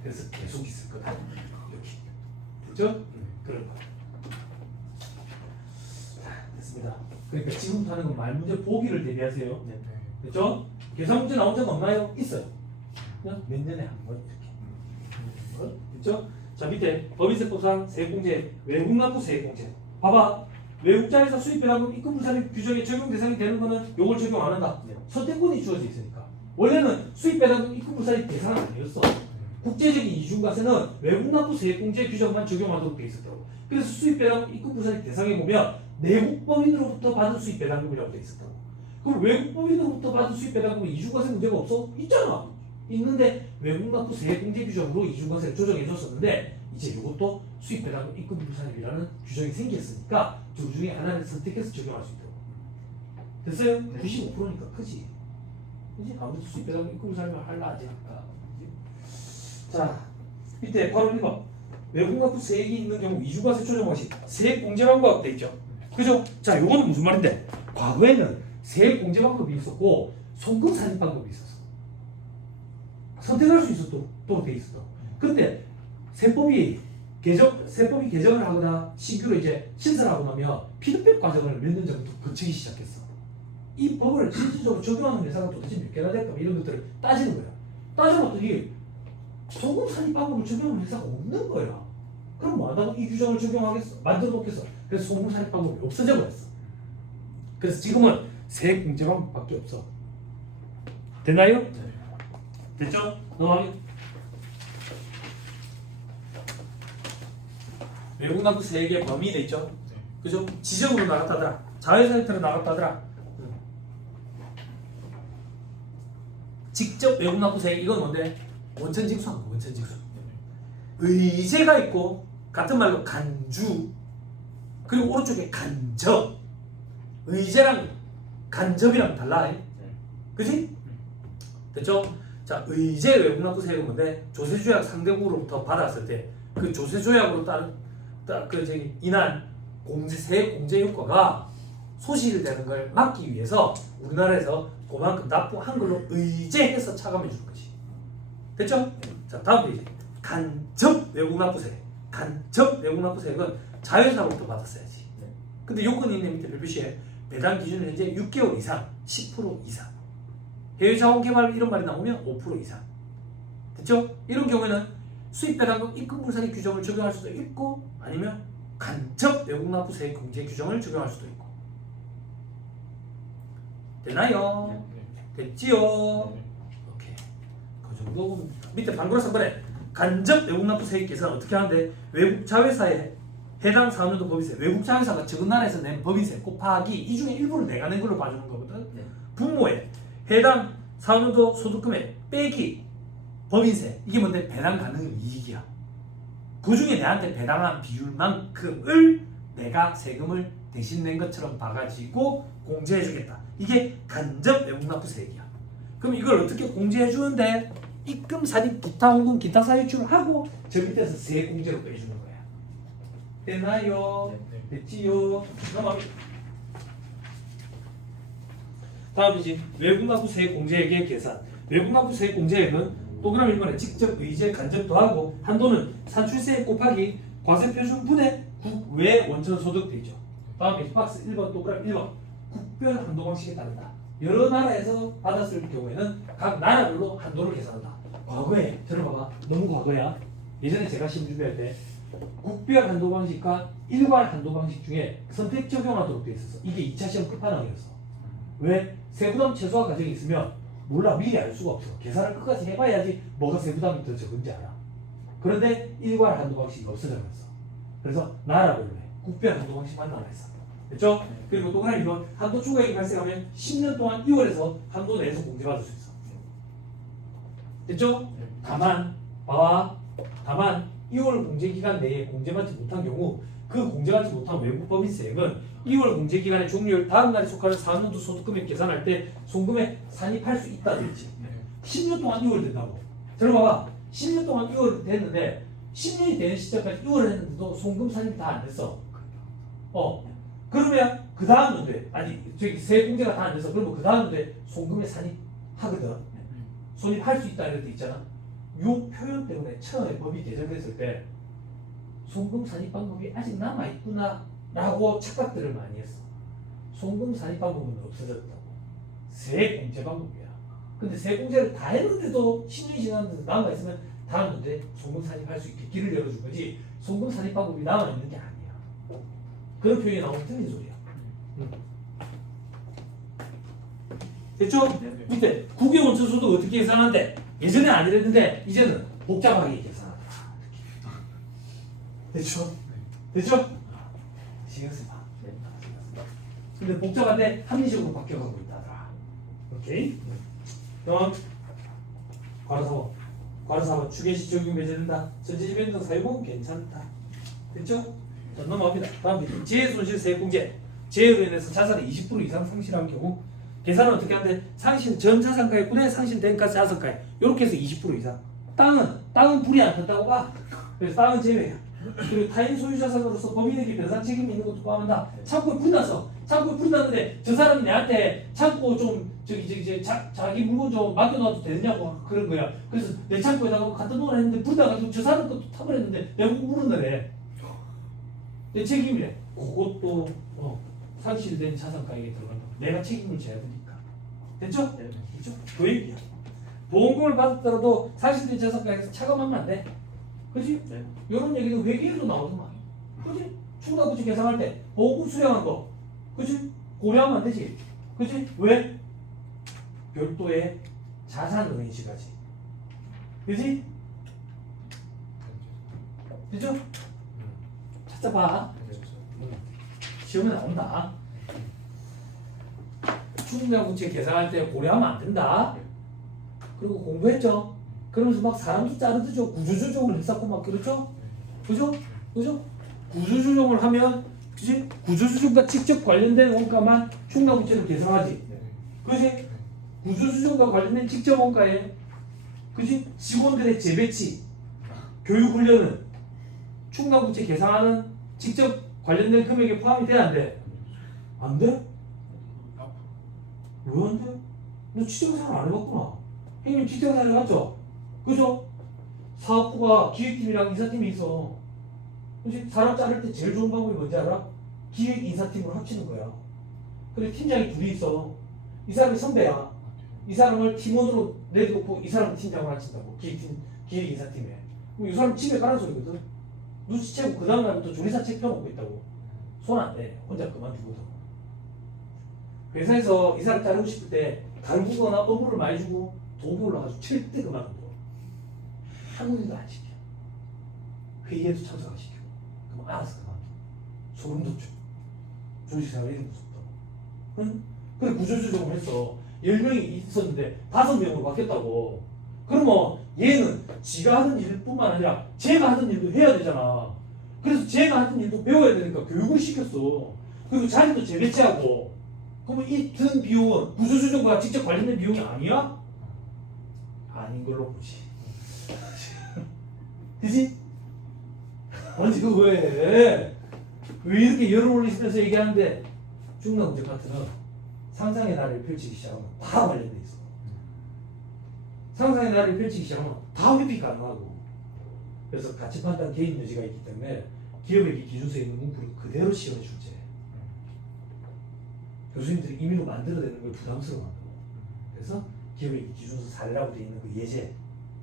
그래서 계속 있을 거다. 이렇게 됐죠? 그런 거. 자, 됐습니다. 그러니까 지금부터 하는 건 말 문제 보기를 대비하세요. 네. 됐죠? 계산 문제 나온 적 없나요? 있어요. 그냥 몇 년에 한 번 이렇게. 됐죠? 자, 밑에 법인세법상 세액공제, 외국 납부 세액공제. 봐봐. 외국자에서 수입배당금 입금부산의 규정에 적용 대상이 되는 거는 요걸 적용 안 한다. 네. 선택권이 주어져 있으니까. 원래는 수입배당금 입금부산이 대상은 아니었어. 국제적인 이중과세는 외국 납부 세액공제 규정만 적용하도록 돼 있었다고. 그래서 수입배당금 입금부산이 대상에 보면 내국 법인으로부터 받은 수입배당금이라고 돼 있었다고. 그럼 외국 법인으로부터 받은 수입배당금은 이중과세 문제가 없어? 있잖아. 있는데 외국 납부 세액공제 규정으로 이중과세를 조정해 줬었는데 이제 이것도 수입배당금 입금부산이라는 규정이 생겼으니까 둘 중에 하나를 선택해서 적용할 수 있도록. 됐어요? 네. 95%니까 크지. 그지? 아무래도 수입배당금 입금부산이면 할라 하지 않을까. 자, 밑에 바로 1번. 외국 납부 세액이 있는 경우 이중과세 조정 방식 세액 공제 방법 돼 있죠. 그죠? 자, 요거는 무슨 말인데? 과거에는 세액 공제 방법이 있었고 송금 살인 방법이 있었어. 선택할 수 있었도록 돼 있었어. 근데 세법이 개정을 하거나 신규로 이제 신설하고 나면 피드백 과정을 몇 년 전부터 거치기 시작했어. 이 법을 실질적으로 적용하는 회사가 도대체 몇 개나 될까? 이런 것들을 따지는 거야. 따져봤더니 송금 살인 방법을 적용하는 회사가 없는 거야. 그럼 뭐 한다고 이 규정을 적용하겠어? 만들어 놓겠어. 그래서 송금 살인 방법이 없어져 버렸어. 그래서 지금은 세액 공제 방법밖에 없어. 됐나요? 네. 됐죠? 넘어가기. 외국 납부 세액의 범위 돼 있죠? 네. 그죠? 지정으로 나갔다더라. 자회사한테로 나갔다더라. 직접 외국 납부 세액 이건 뭔데? 원천징수한 거. 원천징수. 의제가 있고 같은 말로 간주 그리고 오른쪽에 간접. 의제랑 간접이랑 달라. 그지? 됐죠? 자, 의제 외국 납부 세액은 뭔데? 조세조약 상대국으로부터 받았을 때 그 조세조약으로 인한 세액 공제 효과가 소실되는 걸 막기 위해서 우리나라에서 그만큼 납부한 걸로 의제해서 차감해 주는 거지. 됐죠? 자, 다음 페이지. 간접 외국 납부 세액. 간접 외국 납부 세액은 자회사로부터 받았어야지. 근데 요건이 있는 밑에 별표시에 배당 기준은 현재 6개월 이상, 10% 이상. 해외 자원 개발 이런 말이 나오면 5% 이상. 됐죠? 이런 경우에는 수입 배당금 입금 불산입 규정을 적용할 수도 있고 아니면 간접 외국납부 세액 공제 규정을 적용할 수도 있고. 되나요? 됐지요? 오케이. 그 정도. 밑에 방구라 3번에 간접 외국납부 세액 계산 어떻게 하는데 외국 자회사에 해당 사업연도 법인세, 외국 자회사가 적은 나라에서 낸 법인세 곱하기 이 중에 일부를 내가 낸 걸로 봐주는 거거든. 분모에 해당 사업연도 소득금액 빼기 법인세, 이게 뭔데 배당 가능 이익이야. 그 중에 내한테 배당한 비율만큼을 내가 세금을 대신 낸 것처럼 봐가지고 공제해주겠다. 이게 간접 외국납부 세액이야. 그럼 이걸 어떻게 공제해주는데 입금, 산입, 기타 홍금, 기타 사유출을 하고 저 밑에서 세공제로 빼주는 거야. 됐나요? 됐지요? 넘어갑니다. 다음이지 외국납부 세액 공제액의 계산. 외국납부 세액 공제액은 또 그럼 1번에 직접 의제 간접 더하고 한도는 산출세액 곱하기 과세표준분의 국외 원천 소득 되죠. 다음에 박스 1번 또 그럼 1번 국별 한도 방식에 따른다. 여러 나라에서 받았을 경우에는 각 나라별로 한도를 계산한다. 과거에 들어봐봐. 너무 과거야. 예전에 제가 시험 준비할 때 국별 한도 방식과 일괄 한도 방식 중에 선택 적용하도록 돼 있었어. 이게 2차 시험 끝판왕이었어. 왜? 세부담 최소화 과정이 있으면 몰라. 미리 알 수가 없어. 계산을 끝까지 해봐야지 뭐가 세부담이 더 적은지 알아. 그런데 일괄 한도 방식이 없어져버렸어. 그래서 나라별로 해. 국별 한도 방식만 남아있어. 됐죠? 그리고 또 하나 이건 한도 추가액이 발생하면 10년 동안 2월에서 한도 내에서 공제받을 수 있어. 됐죠? 다만 2월 공제기간 내에 공제받지 못한 경우 그 공제받지 못한 외국 법인세액은 2월 공제기간의 종료일 다음 날에 속하는 4년도 소득금액 계산할 때 송금에 산입할 수 있다 되지. 10년 동안 2월 된다고. 들어봐봐. 10년 동안 2월 됐는데 10년이 되는 시점까지 2월 했는데도 송금 산입이 다 안 됐어. 그러면 그 다음 연도에 저기 세액 공제가 다 안 돼서 그러면 그 다음 연도에 송금에 산입하거든. 손입할 수 있다 이럴 때 있잖아. 요 표현 때문에 처음에 법이 개정됐을 때 송금 산입 방법이 아직 남아 있구나 라고 착각들을 많이 했어. 송금 산입 방법은 없어졌다고. 세액 공제 방법이야. 근데 세액 공제를 다 했는데도 10년이 지났는데 남아 있으면 다음 연도에 송금 산입할 수 있게 길을 열어준 거지. 송금 산입 방법이 남아 있는 게 아니야. 그런 표현이 나오면 틀린 소리야. 됐죠? 밑에 국외 원천 소득 어떻게 계산하는데 예전에 안 이랬는데 이제는 복잡하게 계산한다. 됐죠? 됐죠? 신경 쓰지 마. 근데 복잡한데 합리적으로 바뀌어가고 있다더라. 오케이? 그럼 과로사원 추계시 적용 배제된다. 전제지변 등 사유보험 괜찮다. 됐죠? 자, 넘어갑니다. 다음 재해 손실 세액 공제. 재해로 인해서 자산이 20% 이상 상실한 경우 계산은 어떻게 하는데 상실 전 자산가의 분의 상실된가 자산가에 이렇게 해서 20% 이상. 땅은 불이 안 탔다고 봐. 그래서 땅은 제외야. 그리고 타인 소유 자산으로서 법인에게 변상 책임이 있는 것도 포함한다. 창고에 불이 났어. 창고에 불이 났는데 저 사람이 내한테 창고 좀 자기 물건 좀 맡겨놔도 되느냐고 그런 거야. 그래서 내 창고에다가 갖다 놓으라 했는데 불이 나가지고 저 사람 것도 타버렸는데 내가 물었네. 내 책임이래. 그것도 상실된 자산가액에 들어간다. 내가 책임을 져야 되니까. 됐죠? 됐죠? 그 얘기야. 보험금을 받았더라도 상실된 자산가액에서 차감하면 안 돼. 그치? 네. 이런 얘기는 회계에도 나오더만. 그치? 충당부채 계산할 때 보험금 수령한 거. 그치? 고려하면 안 되지. 그치? 왜? 별도의 자산을 인식하지. 그치? 그죠? 찾아봐. 시험에 나온다. 충당부채 계산할 때 고려하면 안 된다. 그리고 공부했죠? 그러면서 막 사람도 자르듯죠. 구조조정을 했었고 막 그렇죠? 그죠? 그죠? 구조조정을 하면 그치? 구조조정과 직접 관련된 원가만 충당부채를 계산하지. 그치? 구조조정과 관련된 직접 원가에 그치? 직원들의 재배치, 교육훈련은 충당부채 계산하는 직접 관련된 금액에 포함이 돼야 안 돼? 안 돼? 왜 안 돼? 너 취직생활 안 해봤구나. 형님 취직생활 해봤죠? 그죠? 사업부가 기획팀이랑 인사팀이 있어. 그치? 사람 자를 때 제일 좋은 방법이 뭔지 알아? 기획 인사팀으로 합치는 거야. 근데 팀장이 둘이 있어. 이 사람이 선배야. 이 사람을 팀원으로 내놓고 이 사람을 팀장으로 합친다고. 기획팀 기획 인사팀에. 그럼 이 사람 집에 가는 소리거든. 눈치채고 그 다음날부터 조리사 책 펴놓고 있다고. 손 안 대. 혼자 그만두거든. 회사에서 이 사람 자르고 싶을 때 달구거나 업무를 많이 주고 독이 올라가지고 절대 그만둬. 아무 일도 안 시켜. 회의에도 참석 안 시키고. 그럼 알아서 그만둬. 소름 돋죠. 조직생활이 이렇게 무섭다고. 응? 그래 구조조정을 했어. 10명이 있었는데 5명으로 바뀌었다고. 그러면 얘는 지가 하던 일뿐만 아니라 제가 하던 일도 해야 되잖아. 그래서 제가 하던 일도 배워야 되니까 교육을 시켰어. 그리고 자리도 재배치하고. 그러면 이 든 비용은 구조조정과 직접 관련된 비용이 아니야? 아닌 걸로 보지. 그지? 아니 그 왜 이렇게 열을 올리시면서 얘기하는데 중간국제 파트는 상상의 나래를 펼치기 시작하면 다 관련돼 있어. 상상의 나래를 펼치기 시작하면 다 회피 가능하고. 그래서 가치 판단 개인 여지가 있기 때문에 기업에게 기준서에 있는 문구를 그대로 씌워줄제. 교수님들이 임의로 만들어내는 걸 부담스러워한다고. 그래서 기업에게 기준서 사례라고 되어 있는 그 예제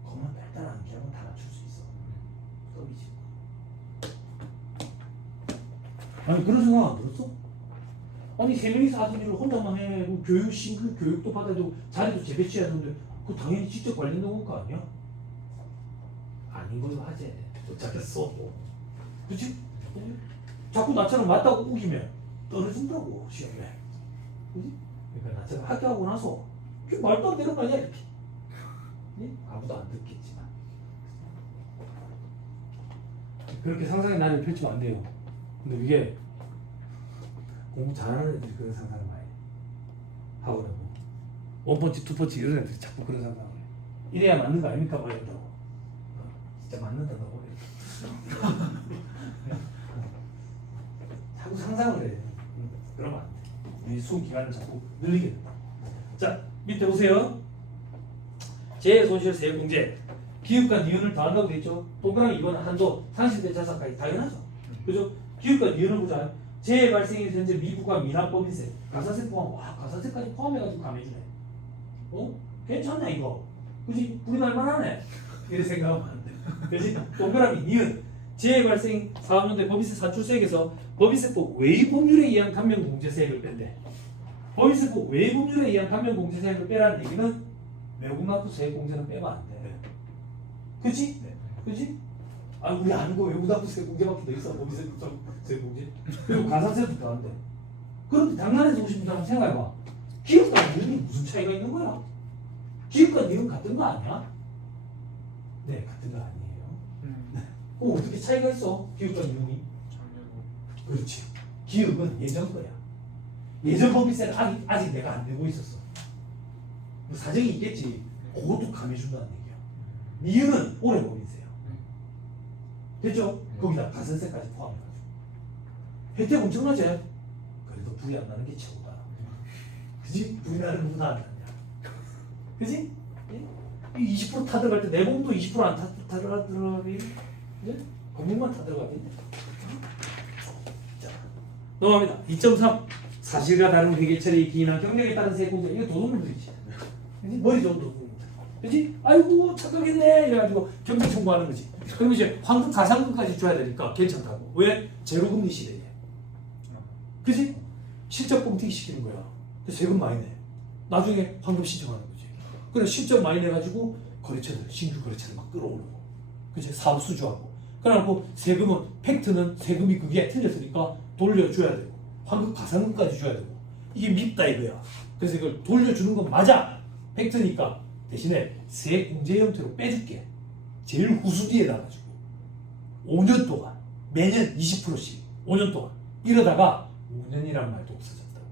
그것만 간단한 게 하면 다 맞출 수 있어. 껌이지. 아니 그런 생각 안 들었어? 아니 3명이서 하던 일을 혼자만 해. 교육 싱글 교육도 받아야 되고 자리도 재배치해야 되는데 그 당연히 직접 관련된 거 아니야? 아닌 걸로 하지. 도착했어. 그치? 자꾸 나처럼 맞다고 우기면 떨어진다고 시험에. 그치? 그러니까 나처럼 학교하고 나서 그게 말도 안 되는 거 아니야 이렇게. 아무도 안 듣겠지만 그렇게 상상의 나를 펼치면 안 돼요. 근데 이게 공부 잘하는 애들이 그런 상상을 많이 해. 학원에 뭐 원펀치 투펀치 이런 애들이 자꾸 그런 상상을 해. 이래야 맞는 거 아닙니까? 뭐 이런다고. 진짜 맞는다 너. 자꾸 상상을 해. 그러면 안 돼. 이 수업 기간을 자꾸 늘리게 된다. 자 밑에 보세요. 재해손실 세액공제 기업과 니은을 더한다고 되어 있죠. 동그라미 2번 한도 상실된 자산까지 당연하죠. 그죠? 기업과 니은을 보자. 재해 발생일 현재 미부과 미납법인세 가사세 포함. 와 가사세까지 포함해가지고 감해주네. 괜찮네 이거. 그지? 불이 날만하네. 이렇게 생각하면 안 돼. 그지? 동그라미 니은 재해 발생 사업연대 법인세 산출세액에서 법인세법 외의 법률에 의한 감면공제세액을 뺀대. 법인세법 외의 법률에 의한 감면공제세액을 빼라는 얘기는 외국납부 세액공제는 빼면 안 돼. 그치? 네. 그치? 아 우리 아는 거 외국납부 세액공제밖에 더 있어. 법인세법 세액공제. 그리고 가산세도 더 한대. 그런데 장난해서 오신 분들 한번 생각해봐. 기업과 니은이 무슨 차이가 있는 거야? 기업과 니은 같은 거 아니야? 네, 같은 거 아니에요. 그럼 어떻게 차이가 있어? 기업과 니은이? 그렇지. 기업은 예전 거야. 예전 법인세는 아직 내가 안 내고 있었어. 뭐 사정이 있겠지. 그것도 감해준다는 얘기야. 니은은 올해 법인세야. 됐죠? 거기다 가산세까지 포함해가지고. 혜택 엄청나지? 그래도 불이 안 나는 게 최고다. 그지? 불이 나는 누구 나안 나냐? 그지? 이 20% 타들어갈 때 내 몸도 20% 안 타들어가니? 네? 건물만 타들어가니? 자, 넘어갑니다. 2.3 사실과 다른 회계 처리 기인한 경력에 따른 세액공제. 이거 도둑놈들이지. 머리 좋은 도둑놈들. 그지? 아이고 착각했네 이래가지고 경비 청구하는 거지. 그럼 이제 환급 가산금까지 줘야 되니까 괜찮다고. 왜? 제로금리 시대에. 그지? 실적 뻥튀기 시키는 거야. 세금 많이 내. 나중에 환급 신청하는 거지. 그래 실적 많이 내가지고 거래처를 신규 거래처를 막 끌어오르고. 그지? 사업 수주하고. 그래갖고 세금은 팩트는 세금이 그게 틀렸으니까 돌려줘야 되고 환급 가산금까지 줘야 되고 이게 밉다 이거야. 그래서 이걸 돌려주는 건 맞아. 팩트니까 대신에 세액공제 형태로 빼줄게. 제일 후수디에 나가지고 5년 동안 매년 20%씩 5년 동안 이러다가 5년이란 말도 없어졌다고.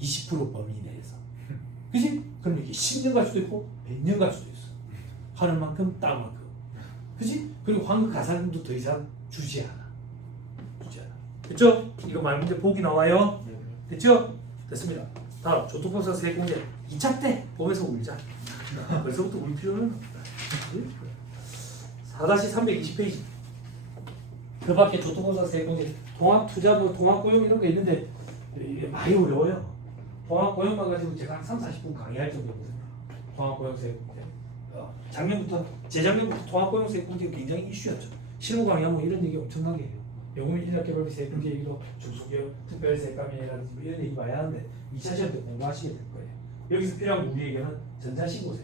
20% 범위 내에서. 그지? 그럼 이게 10년 갈 수도 있고 100년 갈 수도 있어. 하는 만큼 땅 만큼. 그지? 그리고 환급 가산금도 더 이상 주지 않아. 됐죠? 이거 말 문제 보기 나와요. 됐죠? 됐습니다. 다음 교통법상 세액공제 2차 때 법에서 울자. 벌써부터 울 필요는 없다. 4-320페이지. 그 밖에 교통법상 세액공제 통합투자 뭐 통합고용 이런 게 있는데 이게 많이 어려워요. 통합고용만 가지고 제가 한 3-40분 강의할 정도거든요. 통합고용 세액공제. 작년부터 재작년부터 통합고용 세금제가 굉장히 이슈였죠. 실무 강의하면 이런 얘기 엄청나게 해요. 요금 인력개발비 세금제 얘기도 중소기업 특별세감이라든지 뭐 이런 얘기 많이 하는데 2차 시험 때 공부하시게 될 거예요. 여기서 필요한 거 우리에게는 전자신고세.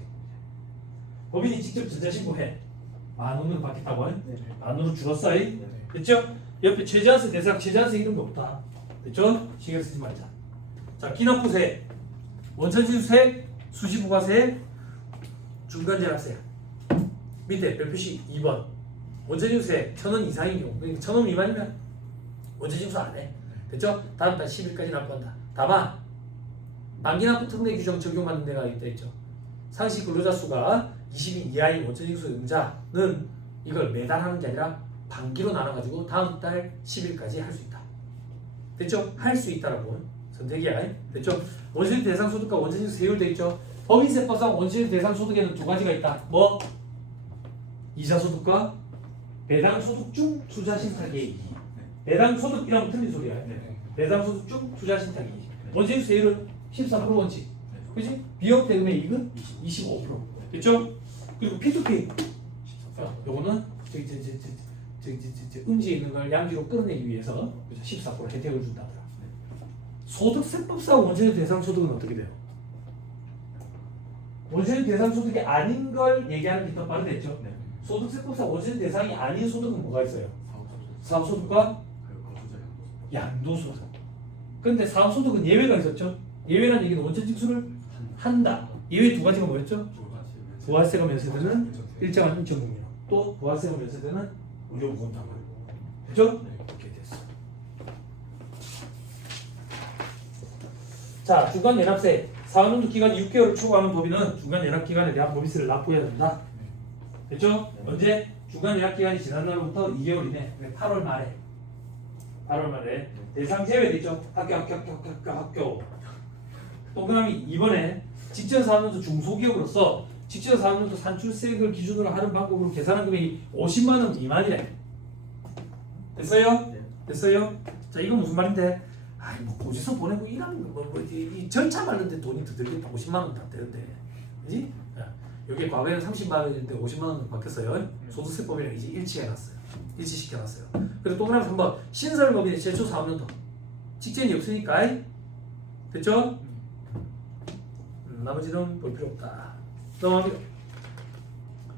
법인이 직접 전자신고해. 10,000원으로 바뀌었다고 하네. 10,000원으로 줄었어. 됐죠? 옆에 최저한세 대상 최저한세 이런 거 없다. 됐죠? 신경 쓰지 말자. 자, 기납부세, 원천징수세, 수시부가세, 중간재납세. 밑에 별표시 2번. 원천징수세 1,000원 이상인 경우, 그러니까 1,000원 미만이면 원천징수 안 해. 됐죠? 다음 달 10일까지 납부한다. 다만 만기납부 특례 규정 적용받는 데가 있다 했죠. 상시 근로자 수가 20인 이하인 원천징수 응자는 이걸 매달 하는 게 아니라 반기로 나눠가지고 다음 달 10일까지 할 수 있다. 됐죠? 할 수 있다라고 선택이야. 됐죠? 원천징수 대상 소득과 원천징수 세율 돼 있죠. 법인세법상 원천징수 대상 소득에는 두 가지가 있다. 뭐? 이자 소득과 배당 소득 중 투자 신탁의 이익. 배당 소득 이라면 틀린 소리야. 배당 소득 중 투자 신탁의 이익. 원천징수 세율은 14% 원칙. 그지? 비업 대금의 이익은 25%. 됐죠? 그리고 P2P. 요거는 음지에 있는 걸 양지로 끌어내기 위해서 14% 혜택을 준다더라. 소득세법상 원천징수 대상 소득은 어떻게 돼요? 원천징수 대상 소득이 아닌 걸 얘기하는 게 더 빠르겠죠? 소득세법상 원천징수 대상이 아닌 소득은 뭐가 있어요? 사업소득과 양도소득. 근데 사업소득은 예외가 있었죠? 예외라는 얘기는 원천징수를 한다. 예외 두 가지가 뭐였죠? 부가세가 면세되는 일정한 인적공인화, 또 부가세가 면세되는 의료보험담을. 그죠? 이렇게 됐어. 자, 중간연합세. 사업연도 기간이 6개월을 초과하는 법인은 중간연합기간에 대한 법인세를 납부해야 된다. 됐죠? 언제? 중간연합기간이 지난 날로부터 2개월 이내. 8월 말에. 8월 말에. 대상 제외되죠? 학교. 동그라미 이번에 직전사업연도 중소기업으로서 직전사업연도 산출세액을 기준으로 하는 방법으로 계산한 금액이 50만 원 미만이래. 됐어요? 됐어요? 자, 이건 무슨 말인데? 아이, 뭐 고지서 보내고 일하는 거 이 절차 말는데 돈이 더 들겠다. 50만 원 다 되는데, 그지? 여기 과거에는 30만 원인데 50만 원 바뀌었어요. 소득세법이랑 이제 일치해놨어요. 일치시켜놨어요. 그리고 동그라미 3번 신설법인의 제초 사업연도 직전이 없으니까. 됐죠? 나머지는 볼 필요 없다. 넘어갑니다.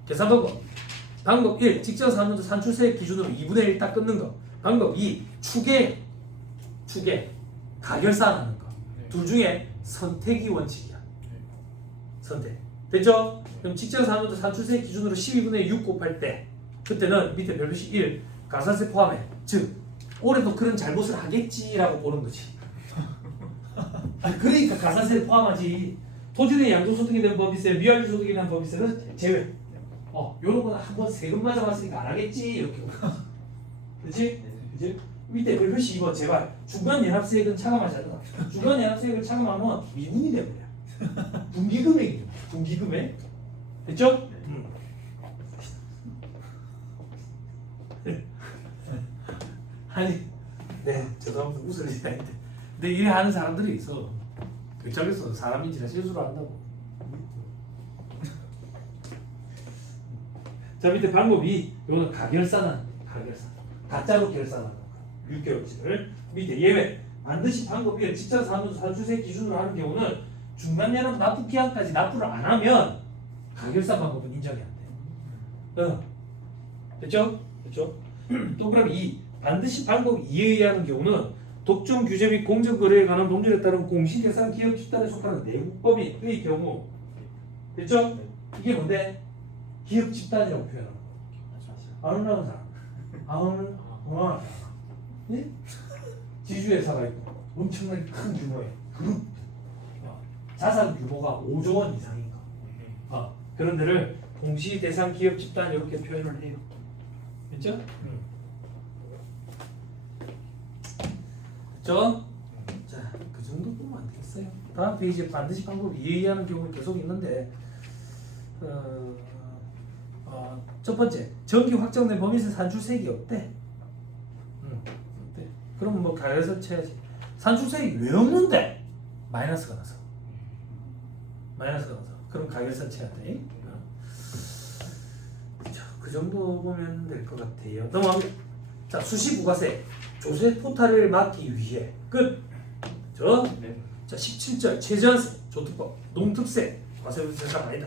계산 방법. 방법 1. 직전 사업연도 산출세 기준으로 2분의 1 딱 끊는 거. 방법 2. 추계. 가결사하는 거. 둘 중에 선택이 원칙이야. 선택. 됐죠? 그럼 직전 사업연도 산출세 기준으로 12분의 6 곱할 때 그때는 밑에 별표시 1. 가산세 포함해. 즉 올해도 그런 잘못을 하겠지라고 보는 거지. 그러니까 가산세를 포함하지. 토지의 양도소득에 대한 법인세, 미완료소득에 대한 법인세는 제외. 요런 거는 한번 세금 맞아봤으니까 안 하겠지 이렇게. 그렇지? 그렇지? 밑에 별표시 2번 제발. 중간연합세액은 차감하지 않아. 중간연합세액을 차감하면 미분이 돼버려. 분기금액이죠. 분기금액. 됐죠? 아니, 네, 죄송합니다. 웃을 일이 아닌데. 근데 이래 하는 사람들이 있어. 교착에서 사람인지라 실수를 한다고. 자, 밑에 방법 2. 이거는 가결사는 가짜로 결산하는 거. 6개월치를. 밑에 예외. 반드시 방법 1. 직장 사무소 산출세 기준으로 하는 경우는 중간연합 납부 기한까지 납부를 안 하면 가결사 방법은 인정이 안 돼. 됐죠? 됐죠? 동그라미 2. 반드시 방법 2에 의하는 경우는 독점 규제 및 공정거래에 관한 법률에 따른 공시대상 기업 집단에 속하는 내국법인의 경우. 됐죠? 이게 뭔데? 기업 집단이라고 표현하는 거. 안 올라온 사람. 안 오는 공항을 네? 지주회사가 있고 엄청나게 큰 규모의 그룹. 자산 규모가 5조 원 이상인 거. 그런 데를 공시대상 기업 집단 이렇게 표현을 해요. 됐죠? 자, 그 정도 보면 안 되겠어요. 다음 페이지에 반드시 방법 이해하는 경우가 계속 있는데, 첫 번째, 정기 확정된 법인세 산출세액이 없대. 없대. 그럼 뭐 가결서 쳐야지. 산출세액이 왜 없는데? 마이너스가 나서. 그럼 가결서 쳐야 돼. 그 정도 보면 될 것 같아요. 넘어갑니다. 자, 수시 부가세 조세 포탈을 막기 위해 끝. 네. 자, 17절 최저한세 조특법 농특세 과세율 세상 아니다.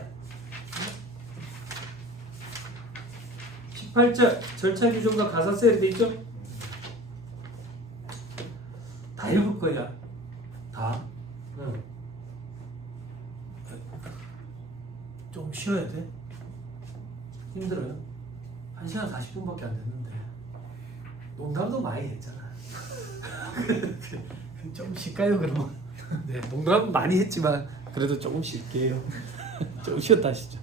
18절 절차 규정과 가산세에 돼 있죠? 다 읽을 거야. 다. 응. 좀 쉬어야 돼. 힘들어요. 1시간 40분밖에 안 됐는데 농담도 많이 했잖아. 좀 쉴까요 그러면? 네, 농담 많이 했지만 그래도 조금 쉴게요. 좀 쉬었다 하시죠.